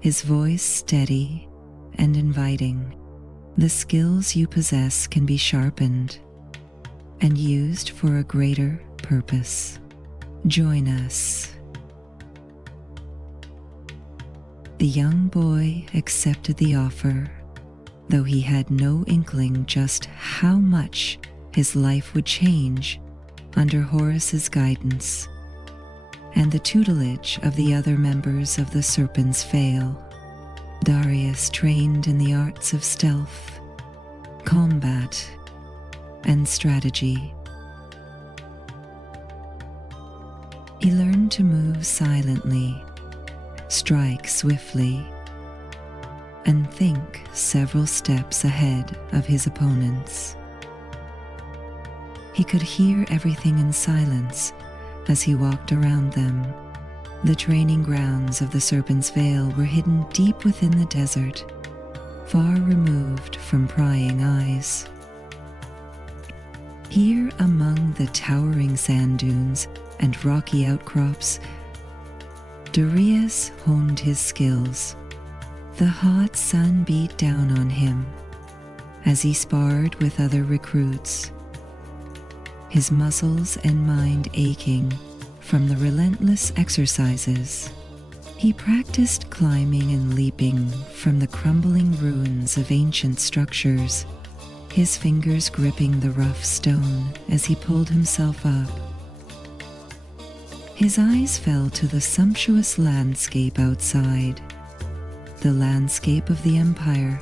his voice steady and inviting. "The skills you possess can be sharpened and used for a greater purpose. Join us." The young boy accepted the offer, though he had no inkling just how much his life would change under Horus's guidance and the tutelage of the other members of the Serpent's Veil. Darius trained in the arts of stealth, combat, and strategy. He learned to move silently, strike swiftly, and think several steps ahead of his opponents. He could hear everything in silence as he walked around them. The training grounds of the Serpent's Veil were hidden deep within the desert, far removed from prying eyes. Here among the towering sand dunes and rocky outcrops, Darius honed his skills. The hot sun beat down on him as he sparred with other recruits, his muscles and mind aching from the relentless exercises. He practiced climbing and leaping from the crumbling ruins of ancient structures, his fingers gripping the rough stone as he pulled himself up. His eyes fell to the sumptuous landscape outside, the landscape of the Empire,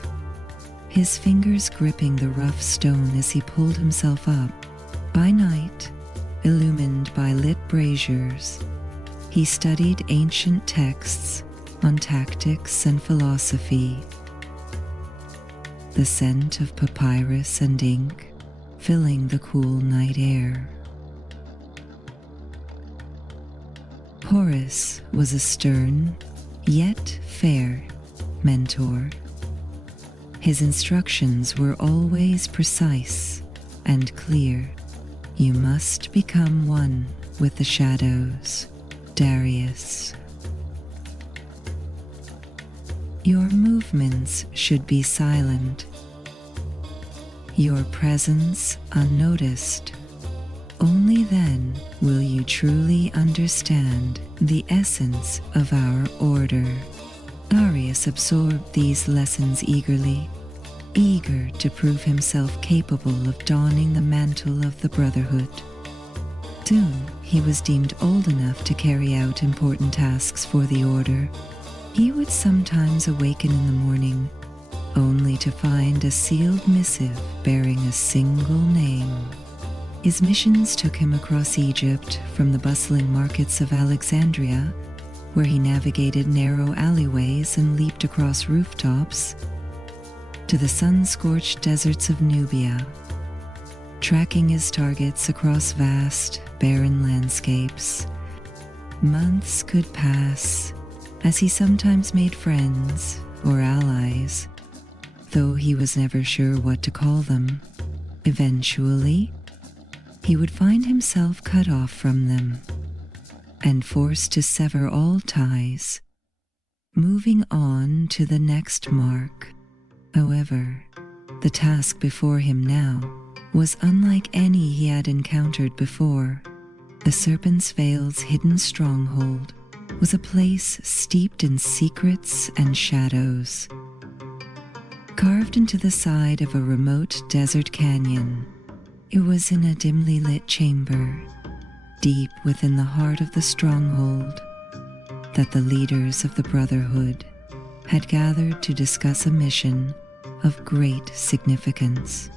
his fingers gripping the rough stone as he pulled himself up. By night, illumined by lit braziers, he studied ancient texts on tactics and philosophy. The scent of papyrus and ink filling the cool night air. Horus was a stern, yet fair, mentor. His instructions were always precise and clear. You must become one with the shadows, Darius. Your movements should be silent, your presence unnoticed. Only then will you truly understand the essence of our order. Darius absorbed these lessons eagerly, eager to prove himself capable of donning the mantle of the Brotherhood. Soon, he was deemed old enough to carry out important tasks for the Order. He would sometimes awaken in the morning, only to find a sealed missive bearing a single name. His missions took him across Egypt, from the bustling markets of Alexandria, where he navigated narrow alleyways and leaped across rooftops, to the sun-scorched deserts of Nubia, tracking his targets across vast, barren landscapes. Months could pass as he sometimes made friends or allies, though he was never sure what to call them. Eventually, he would find himself cut off from them and forced to sever all ties, moving on to the next mark. However, the task before him now was unlike any he had encountered before. The Serpent's Veil's hidden stronghold was a place steeped in secrets and shadows. Carved into the side of a remote desert canyon, it was in a dimly lit chamber, deep within the heart of the stronghold, that the leaders of the Brotherhood had gathered to discuss a mission of great significance.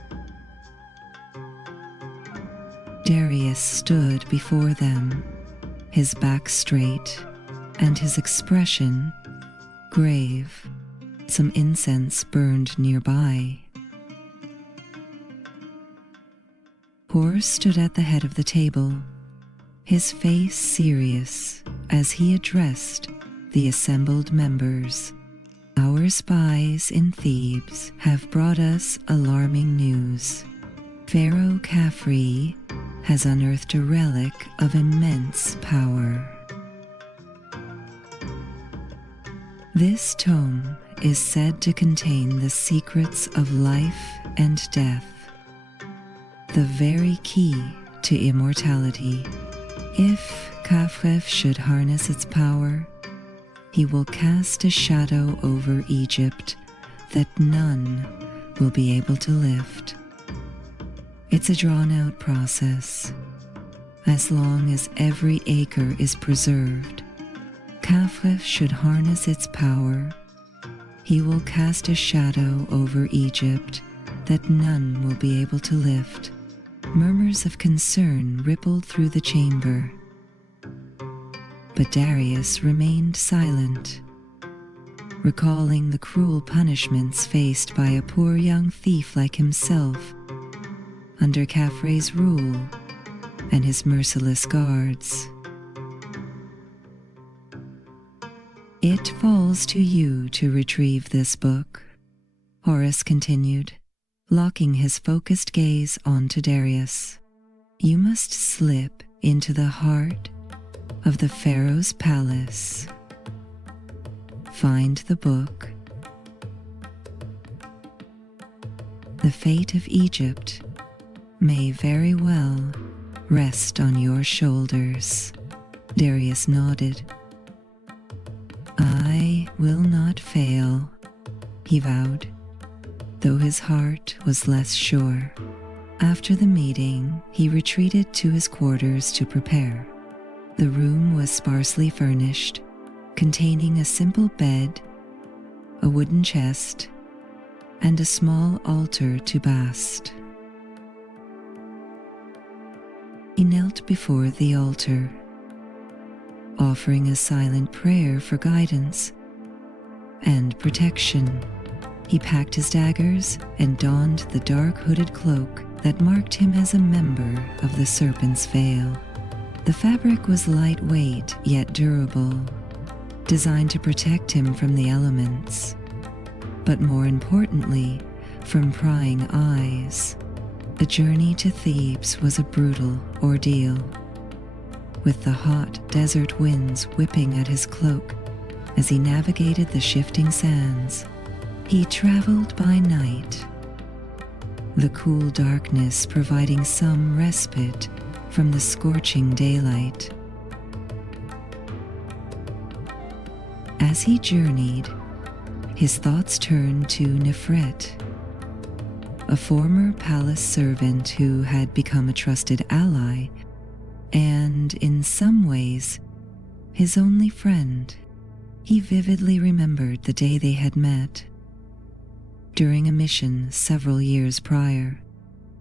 Darius stood before them, his back straight and his expression grave. Some incense burned nearby. Horus stood at the head of the table, his face serious as he addressed the assembled members. Our spies in Thebes have brought us alarming news. Pharaoh Khafre has unearthed a relic of immense power. This tome is said to contain the secrets of life and death, the very key to immortality. If Khafre should harness its power, he will cast a shadow over Egypt that none will be able to lift. It's a drawn-out process. As long as every acre is preserved, Khafre should harness its power. He will cast a shadow over Egypt that none will be able to lift. Murmurs of concern rippled through the chamber. But Darius remained silent, recalling the cruel punishments faced by a poor young thief like himself under Khafre's rule and his merciless guards. It falls to you to retrieve this book, Horus continued, locking his focused gaze onto Darius. You must slip into the heart of the Pharaoh's palace. Find the book. The fate of Egypt may very well rest on your shoulders. Darius nodded. I will not fail, he vowed, though his heart was less sure. After the meeting, he retreated to his quarters to prepare. The room was sparsely furnished, containing a simple bed, a wooden chest, and a small altar to Bast. He knelt before the altar, offering a silent prayer for guidance and protection. He packed his daggers and donned the dark hooded cloak that marked him as a member of the Serpent's Veil. The fabric was lightweight yet durable, designed to protect him from the elements, but more importantly, from prying eyes. The journey to Thebes was a brutal ordeal, with the hot desert winds whipping at his cloak as he navigated the shifting sands. He traveled by night, the cool darkness providing some respite from the scorching daylight. As he journeyed, his thoughts turned to Nefret, a former palace servant who had become a trusted ally and, in some ways, his only friend. He vividly remembered the day they had met. During a mission several years prior,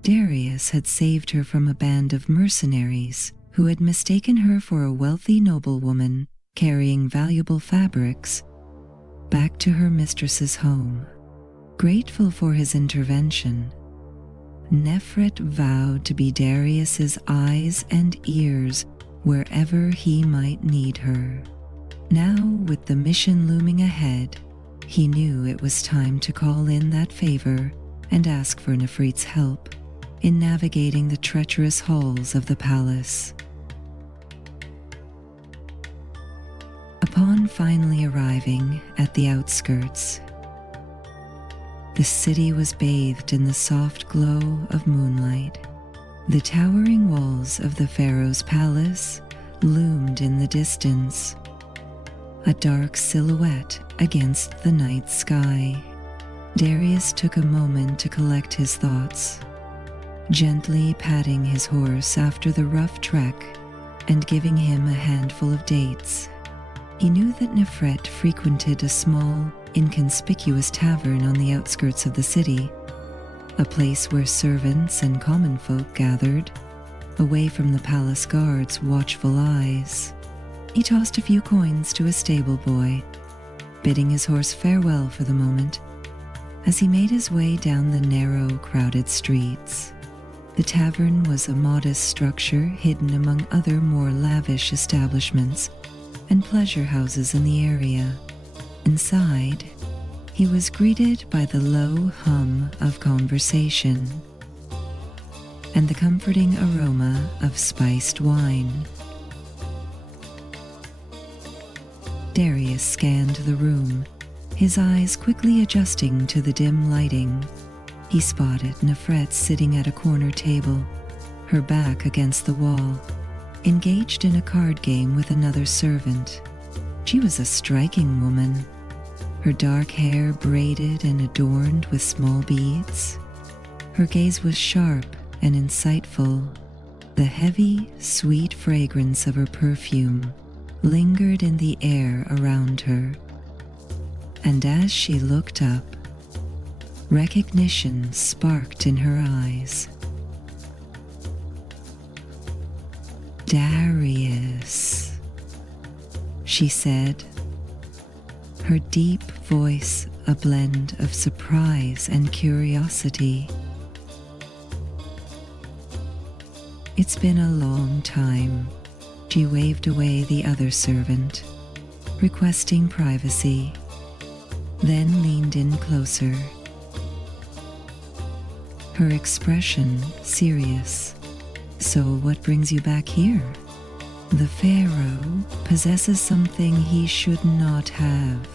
Darius had saved her from a band of mercenaries who had mistaken her for a wealthy noblewoman carrying valuable fabrics back to her mistress's home. Grateful for his intervention, Nefret vowed to be Darius's eyes and ears wherever he might need her. Now, with the mission looming ahead, he knew it was time to call in that favor and ask for Nefret's help in navigating the treacherous halls of the palace. Upon finally arriving at the outskirts, the city was bathed in the soft glow of moonlight. The towering walls of the Pharaoh's palace loomed in the distance, a dark silhouette against the night sky. Darius took a moment to collect his thoughts, gently patting his horse after the rough trek and giving him a handful of dates. He knew that Nefret frequented a small, inconspicuous tavern on the outskirts of the city, a place where servants and common folk gathered, away from the palace guard's watchful eyes. He tossed a few coins to a stable boy, bidding his horse farewell for the moment, as he made his way down the narrow, crowded streets. The tavern was a modest structure hidden among other more lavish establishments and pleasure houses in the area. Inside, he was greeted by the low hum of conversation and the comforting aroma of spiced wine. Darius scanned the room, his eyes quickly adjusting to the dim lighting. He spotted Nefret sitting at a corner table, her back against the wall, engaged in a card game with another servant. She was a striking woman, her dark hair braided and adorned with small beads. Her gaze was sharp and insightful. The heavy, sweet fragrance of her perfume lingered in the air around her. And as she looked up, recognition sparked in her eyes. Darius. she said, her deep voice a blend of surprise and curiosity. It's been a long time. She waved away the other servant, requesting privacy, then leaned in closer, her expression serious. So what brings you back here? The Pharaoh possesses something he should not have,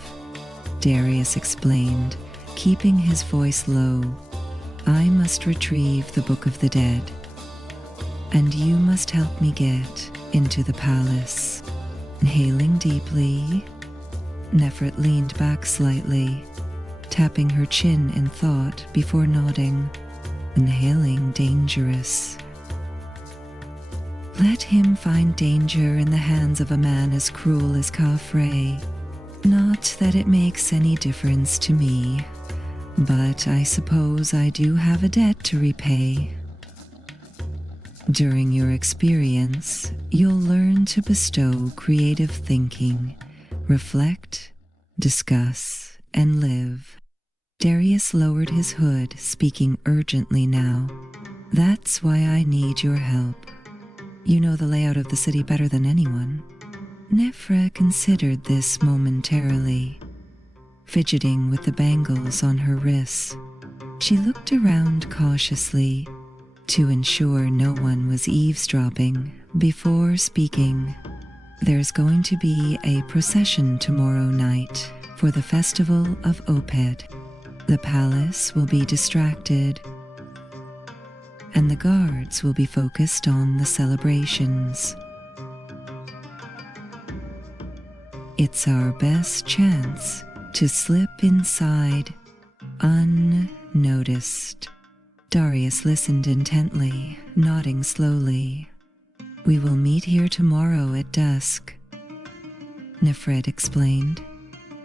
Darius explained, keeping his voice low. I must retrieve the Book of the Dead, and you must help me get into the palace. Inhaling deeply, Nefret leaned back slightly, tapping her chin in thought before nodding. Inhaling dangerous. Let him find danger in the hands of a man as cruel as Khafre. Not that it makes any difference to me, but I suppose I do have a debt to repay. During your experience, you'll learn to bestow creative thinking, reflect, discuss, and live. Darius lowered his hood, speaking urgently now. That's why I need your help. You know the layout of the city better than anyone. Nefret considered this momentarily, fidgeting with the bangles on her wrists. She looked around cautiously to ensure no one was eavesdropping before speaking. There's going to be a procession tomorrow night for the festival of Oped. The palace will be distracted, and the guards will be focused on the celebrations. It's our best chance to slip inside unnoticed. Darius listened intently, nodding slowly. We will meet here tomorrow at dusk, Nefret explained.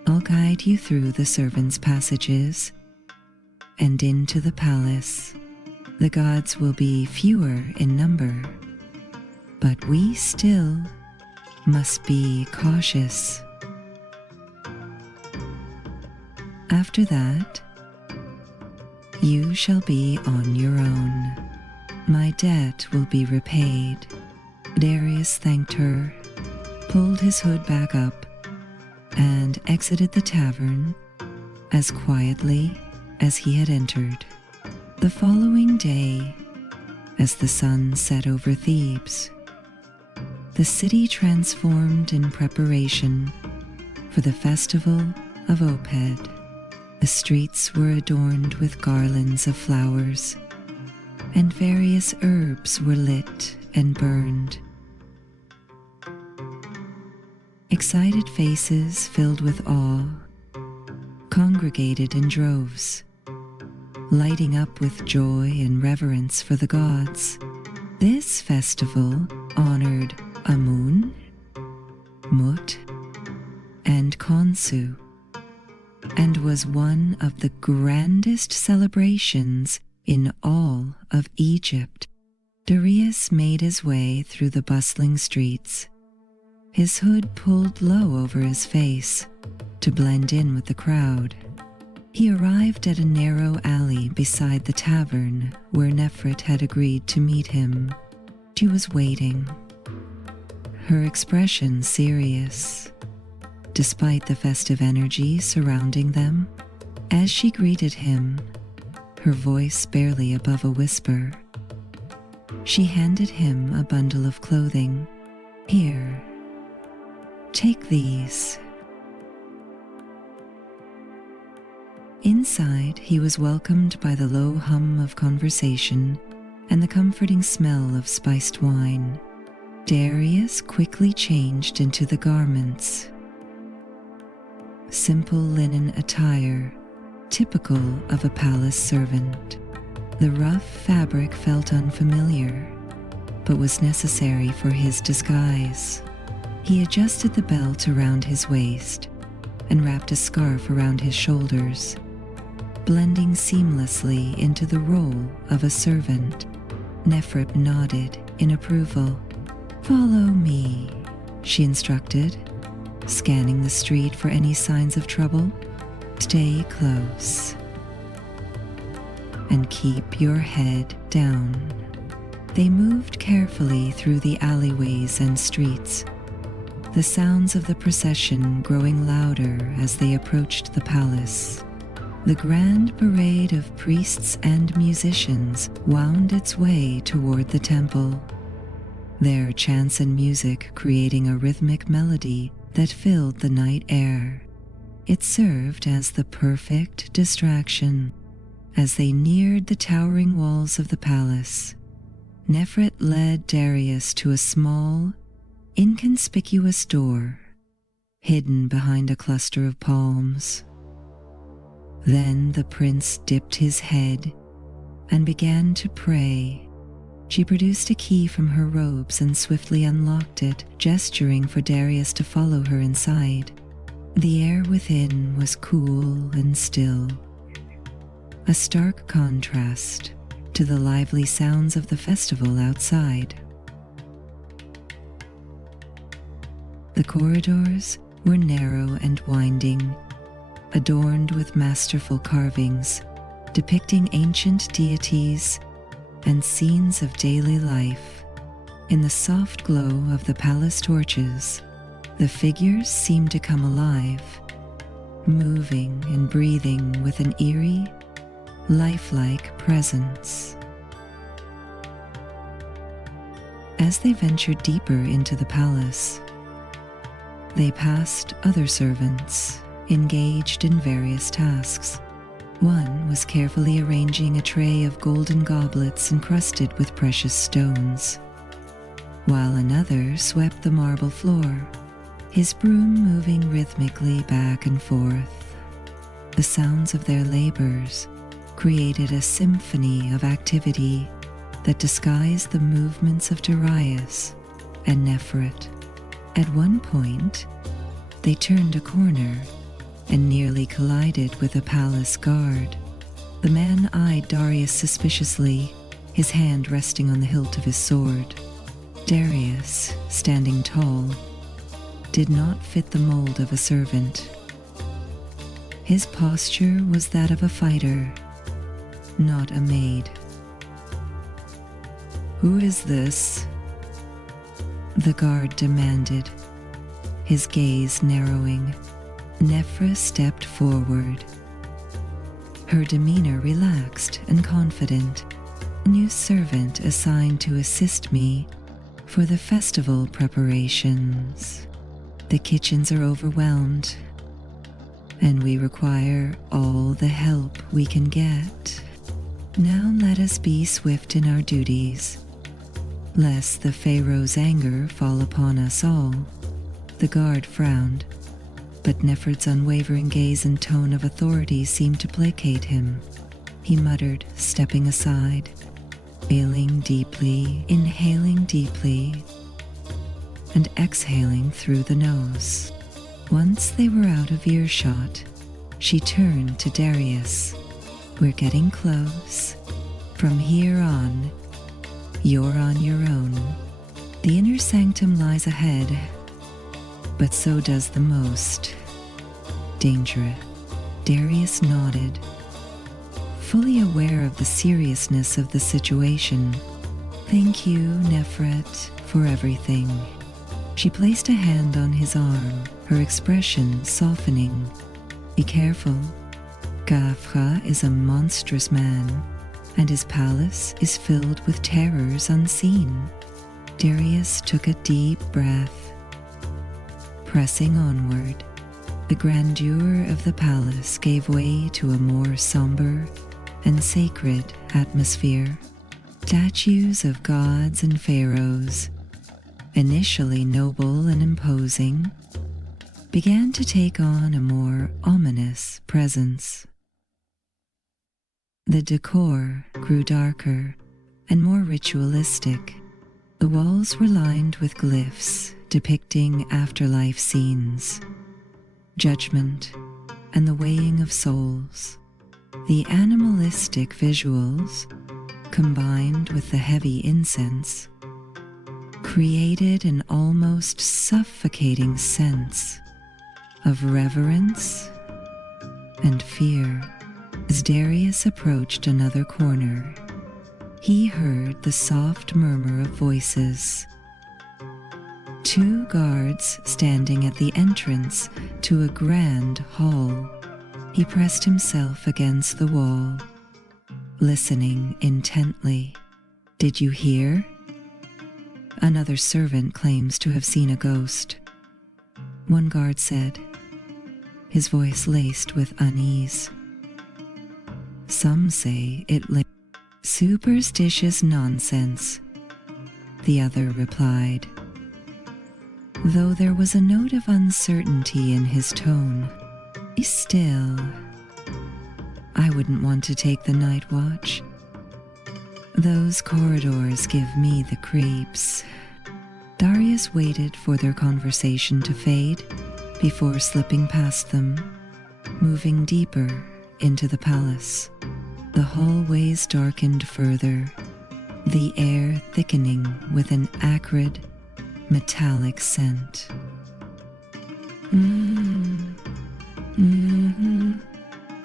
I'll guide you through the servants' passages and into the palace. The gods will be fewer in number, but we still must be cautious. After that, you shall be on your own. My debt will be repaid. Darius thanked her, pulled his hood back up, and exited the tavern as quietly as he had entered. The following day, as the sun set over Thebes, the city transformed in preparation for the festival of Oped. The streets were adorned with garlands of flowers, and various herbs were lit and burned. Excited faces filled with awe congregated in droves, lighting up with joy and reverence for the gods. This festival honored Amun, Mut, and Khonsu, and was one of the grandest celebrations in all of Egypt. Darius made his way through the bustling streets, his hood pulled low over his face to blend in with the crowd. He arrived at a narrow alley beside the tavern where Nefret had agreed to meet him. She was waiting, her expression serious, despite the festive energy surrounding them. As she greeted him, her voice barely above a whisper, she handed him a bundle of clothing. Here, take these. Inside, he was welcomed by the low hum of conversation and the comforting smell of spiced wine. Darius quickly changed into the garments. Simple linen attire, typical of a palace servant. The rough fabric felt unfamiliar, but was necessary for his disguise. He adjusted the belt around his waist and wrapped a scarf around his shoulders, blending seamlessly into the role of a servant. Nefret nodded in approval. Follow me, she instructed, scanning the street for any signs of trouble. Stay close and keep your head down. They moved carefully through the alleyways and streets, the sounds of the procession growing louder as they approached the palace. The grand parade of priests and musicians wound its way toward the temple, their chants and music creating a rhythmic melody that filled the night air. It served as the perfect distraction. As they neared the towering walls of the palace, Nefret led Darius to a small, inconspicuous door, hidden behind a cluster of palms. Then the prince dipped his head and began to pray. She produced a key from her robes and swiftly unlocked it, gesturing for Darius to follow her inside. The air within was cool and still, a stark contrast to the lively sounds of the festival outside. The corridors were narrow and winding, adorned with masterful carvings depicting ancient deities and scenes of daily life. In the soft glow of the palace torches, the figures seemed to come alive, moving and breathing with an eerie, lifelike presence. As they ventured deeper into the palace, they passed other servants engaged in various tasks. One was carefully arranging a tray of golden goblets encrusted with precious stones, while another swept the marble floor, his broom moving rhythmically back and forth. The sounds of their labors created a symphony of activity that disguised the movements of Darius and Nefret. At one point, they turned a corner and nearly collided with a palace guard. The man eyed Darius suspiciously, his hand resting on the hilt of his sword. Darius, standing tall, did not fit the mold of a servant. His posture was that of a fighter, not a maid. "Who is this?" the guard demanded, his gaze narrowing. Nefra stepped forward, her demeanor relaxed and confident. "A new servant assigned to assist me for the festival preparations. The kitchens are overwhelmed, and we require all the help we can get. Now let us be swift in our duties, lest the Pharaoh's anger fall upon us all." The guard frowned, but Nefret's unwavering gaze and tone of authority seemed to placate him. He muttered, stepping aside, inhaling deeply, and exhaling through the nose. Once they were out of earshot, she turned to Darius. "We're getting close. From here on, you're on your own. The inner sanctum lies ahead, but so does the most dangerous." Darius nodded, fully aware of the seriousness of the situation. "Thank you, Nefret, for everything." She placed a hand on his arm, her expression softening. "Be careful. Gafra is a monstrous man, and his palace is filled with terrors unseen." Darius took a deep breath. Pressing onward, the grandeur of the palace gave way to a more somber and sacred atmosphere. Statues of gods and pharaohs, initially noble and imposing, began to take on a more ominous presence. The decor grew darker and more ritualistic. The walls were lined with glyphs depicting afterlife scenes, judgment, and the weighing of souls. The animalistic visuals, combined with the heavy incense, created an almost suffocating sense of reverence and fear. As Darius approached another corner, he heard the soft murmur of voices. 2 guards standing at the entrance to a grand hall. He pressed himself against the wall, listening intently. "Did you hear?" Another servant claims to have seen a ghost. One guard said, his voice laced with unease. "Some say it lay." "Superstitious nonsense," the other replied, though there was a note of uncertainty in his tone. "Still, I wouldn't want to take the night watch. Those corridors give me the creeps." Darius waited for their conversation to fade before slipping past them, moving deeper into the palace. The hallways darkened further, the air thickening with an acrid, metallic scent.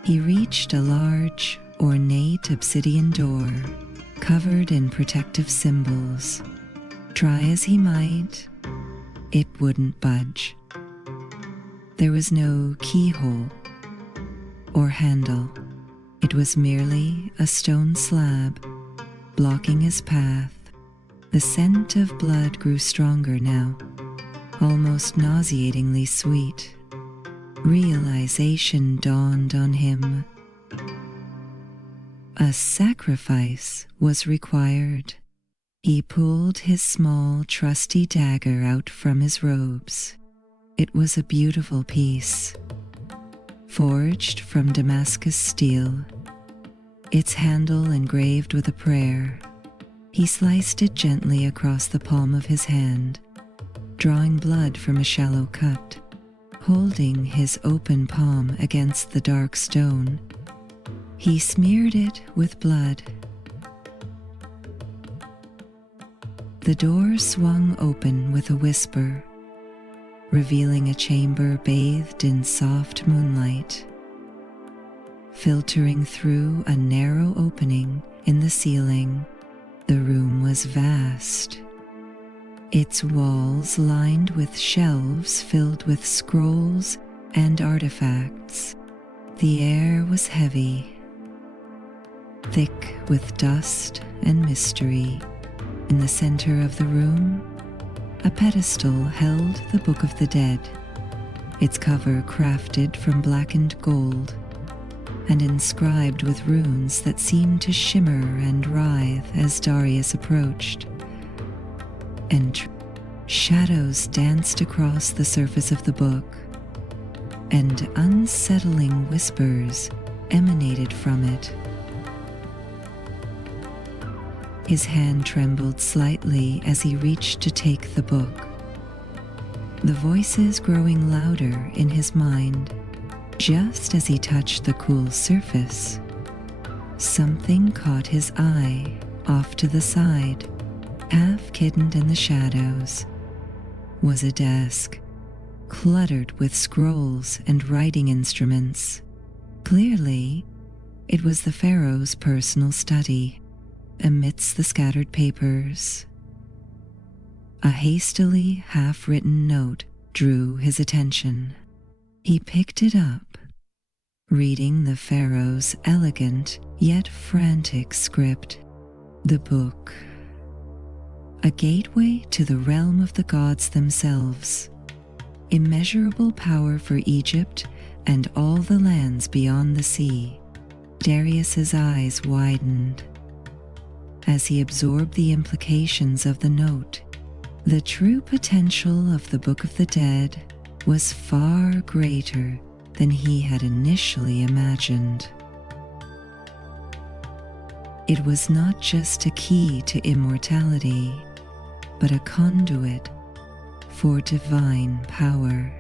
He reached a large, ornate obsidian door, covered in protective symbols. Try as he might, it wouldn't budge. There was no keyhole or handle. It was merely a stone slab, blocking his path. The scent of blood grew stronger now, almost nauseatingly sweet. Realization dawned on him. A sacrifice was required. He pulled his small, trusty dagger out from his robes. It was a beautiful piece, forged from Damascus steel, its handle engraved with a prayer. He sliced it gently across the palm of his hand, drawing blood from a shallow cut. Holding his open palm against the dark stone, he smeared it with blood. The door swung open with a whisper, revealing a chamber bathed in soft moonlight. Filtering through a narrow opening in the ceiling, the room was vast. Its walls lined with shelves filled with scrolls and artifacts. The air was heavy, thick with dust and mystery. In the center of the room, a pedestal held the Book of the Dead, its cover crafted from blackened gold and inscribed with runes that seemed to shimmer and writhe as Darius approached. And shadows danced across the surface of the book, and unsettling whispers emanated from it. His hand trembled slightly as he reached to take the book, the voices growing louder in his mind. Just as he touched the cool surface, something caught his eye off to the side. Half hidden in the shadows was a desk, cluttered with scrolls and writing instruments. Clearly, it was the Pharaoh's personal study. Amidst the scattered papers, a hastily half-written note drew his attention. He picked it up, reading the Pharaoh's elegant yet frantic script. The book, a gateway to the realm of the gods themselves, immeasurable power for Egypt and all the lands beyond the sea. Darius's eyes widened as he absorbed the implications of the note. The true potential of the Book of the Dead was far greater than he had initially imagined. It was not just a key to immortality, but a conduit for divine power.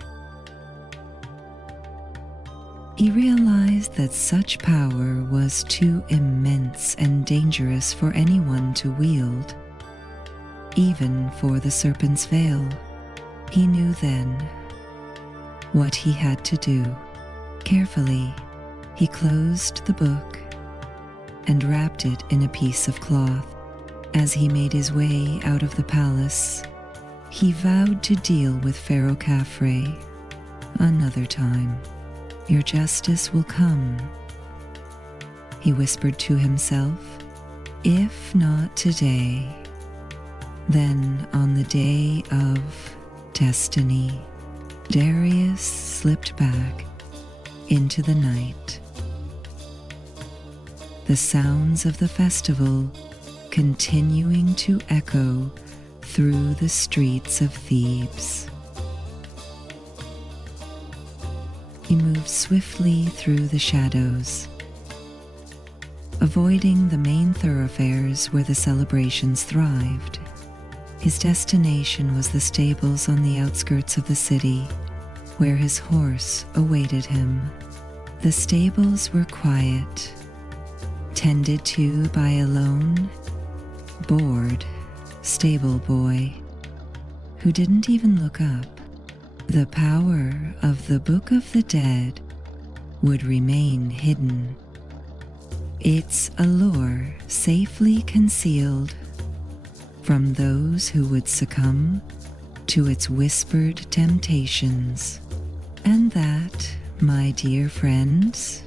He realized that such power was too immense and dangerous for anyone to wield, even for the Serpent's Veil. He knew then what he had to do. Carefully, he closed the book and wrapped it in a piece of cloth. As he made his way out of the palace, he vowed to deal with Pharaoh Khafre another time. Your justice will come, he whispered to himself. If not today, then on the day of destiny. Darius slipped back into the night. The sounds of the festival continuing to echo through the streets of Thebes. He moved swiftly through the shadows, avoiding the main thoroughfares where the celebrations thrived. His destination was the stables on the outskirts of the city, where his horse awaited him. The stables were quiet, tended to by a lone, bored stable boy who didn't even look up. The power of the Book of the Dead would remain hidden, its allure safely concealed from those who would succumb to its whispered temptations. And that, my dear friends,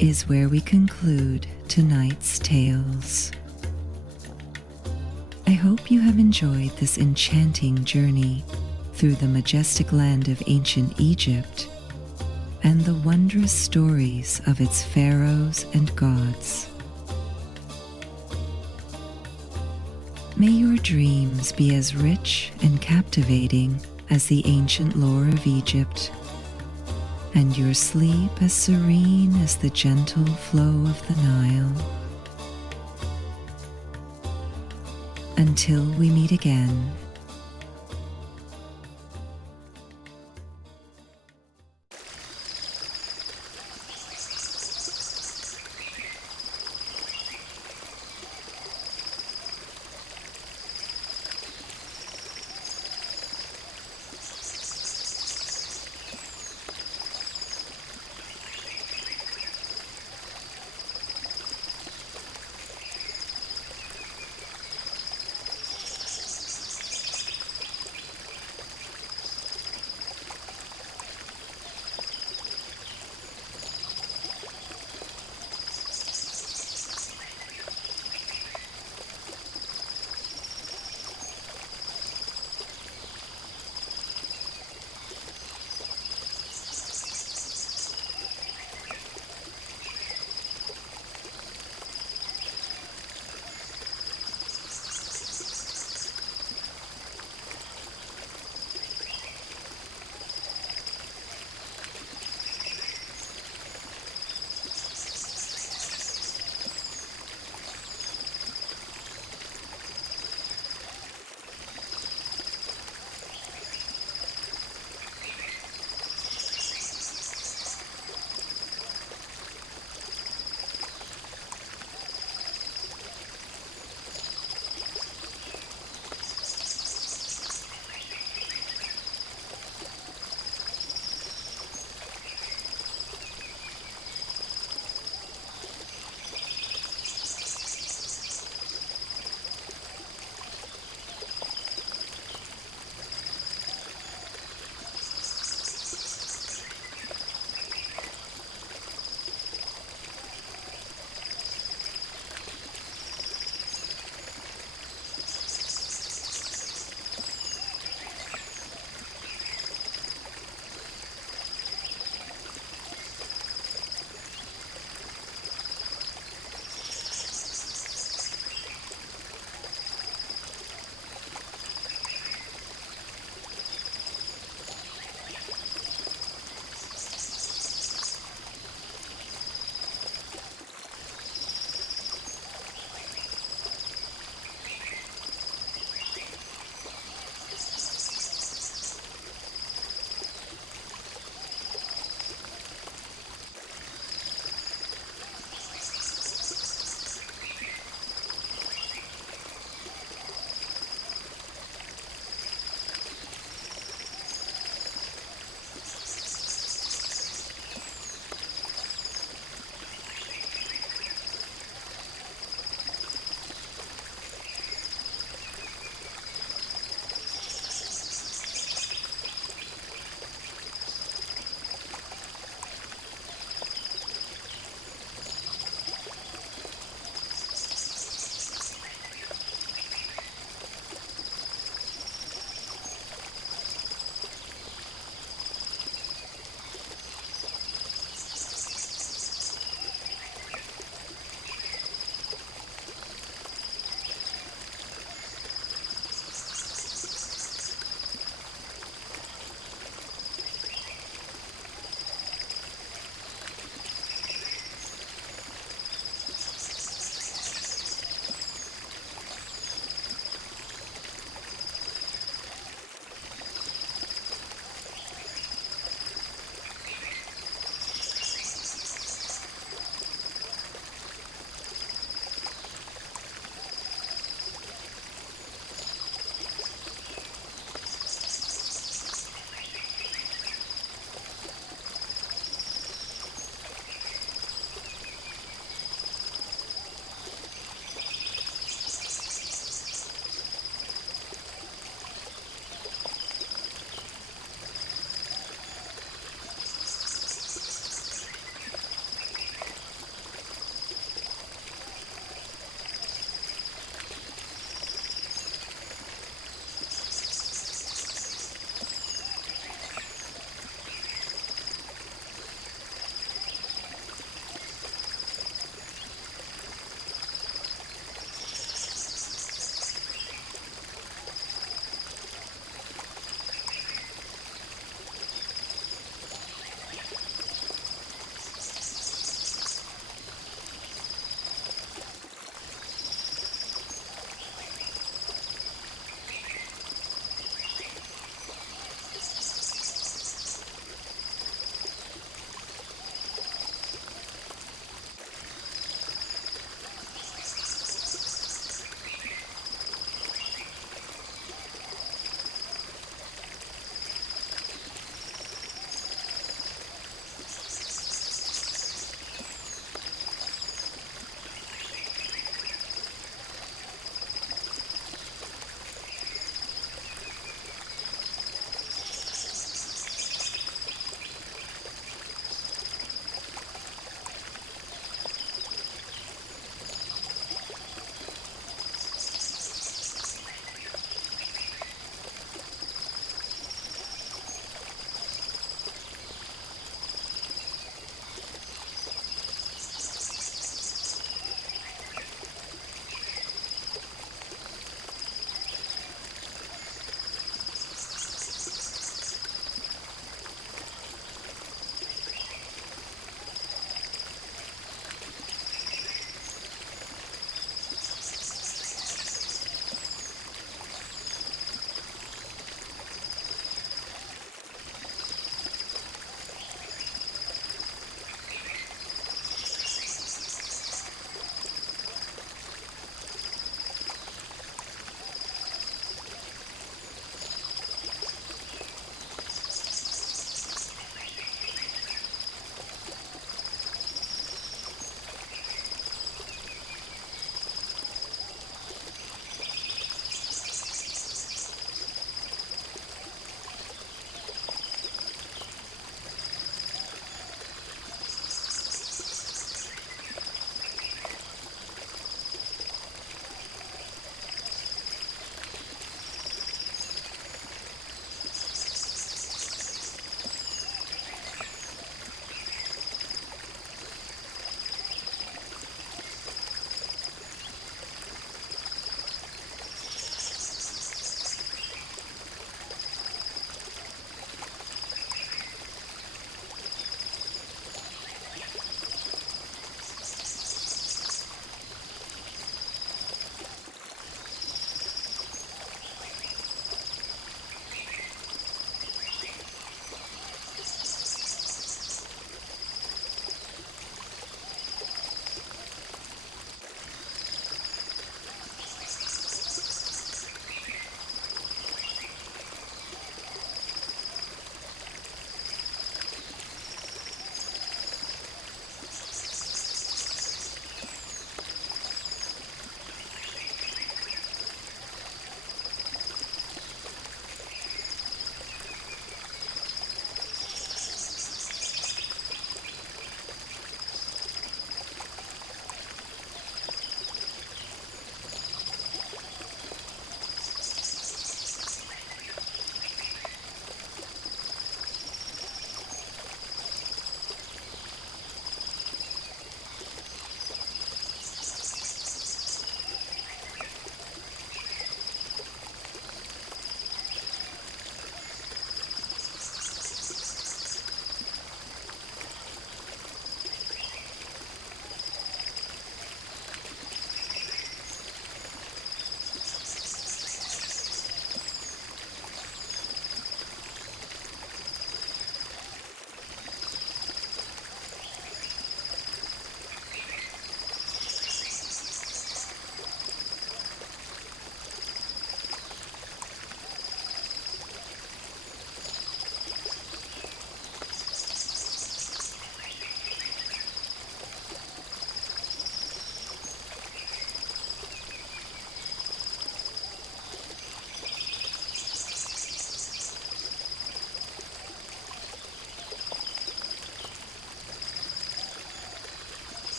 is where we conclude tonight's tales. I hope you have enjoyed this enchanting journey through the majestic land of ancient Egypt and the wondrous stories of its pharaohs and gods. May your dreams be as rich and captivating as the ancient lore of Egypt, and your sleep as serene as the gentle flow of the Nile. Until we meet again,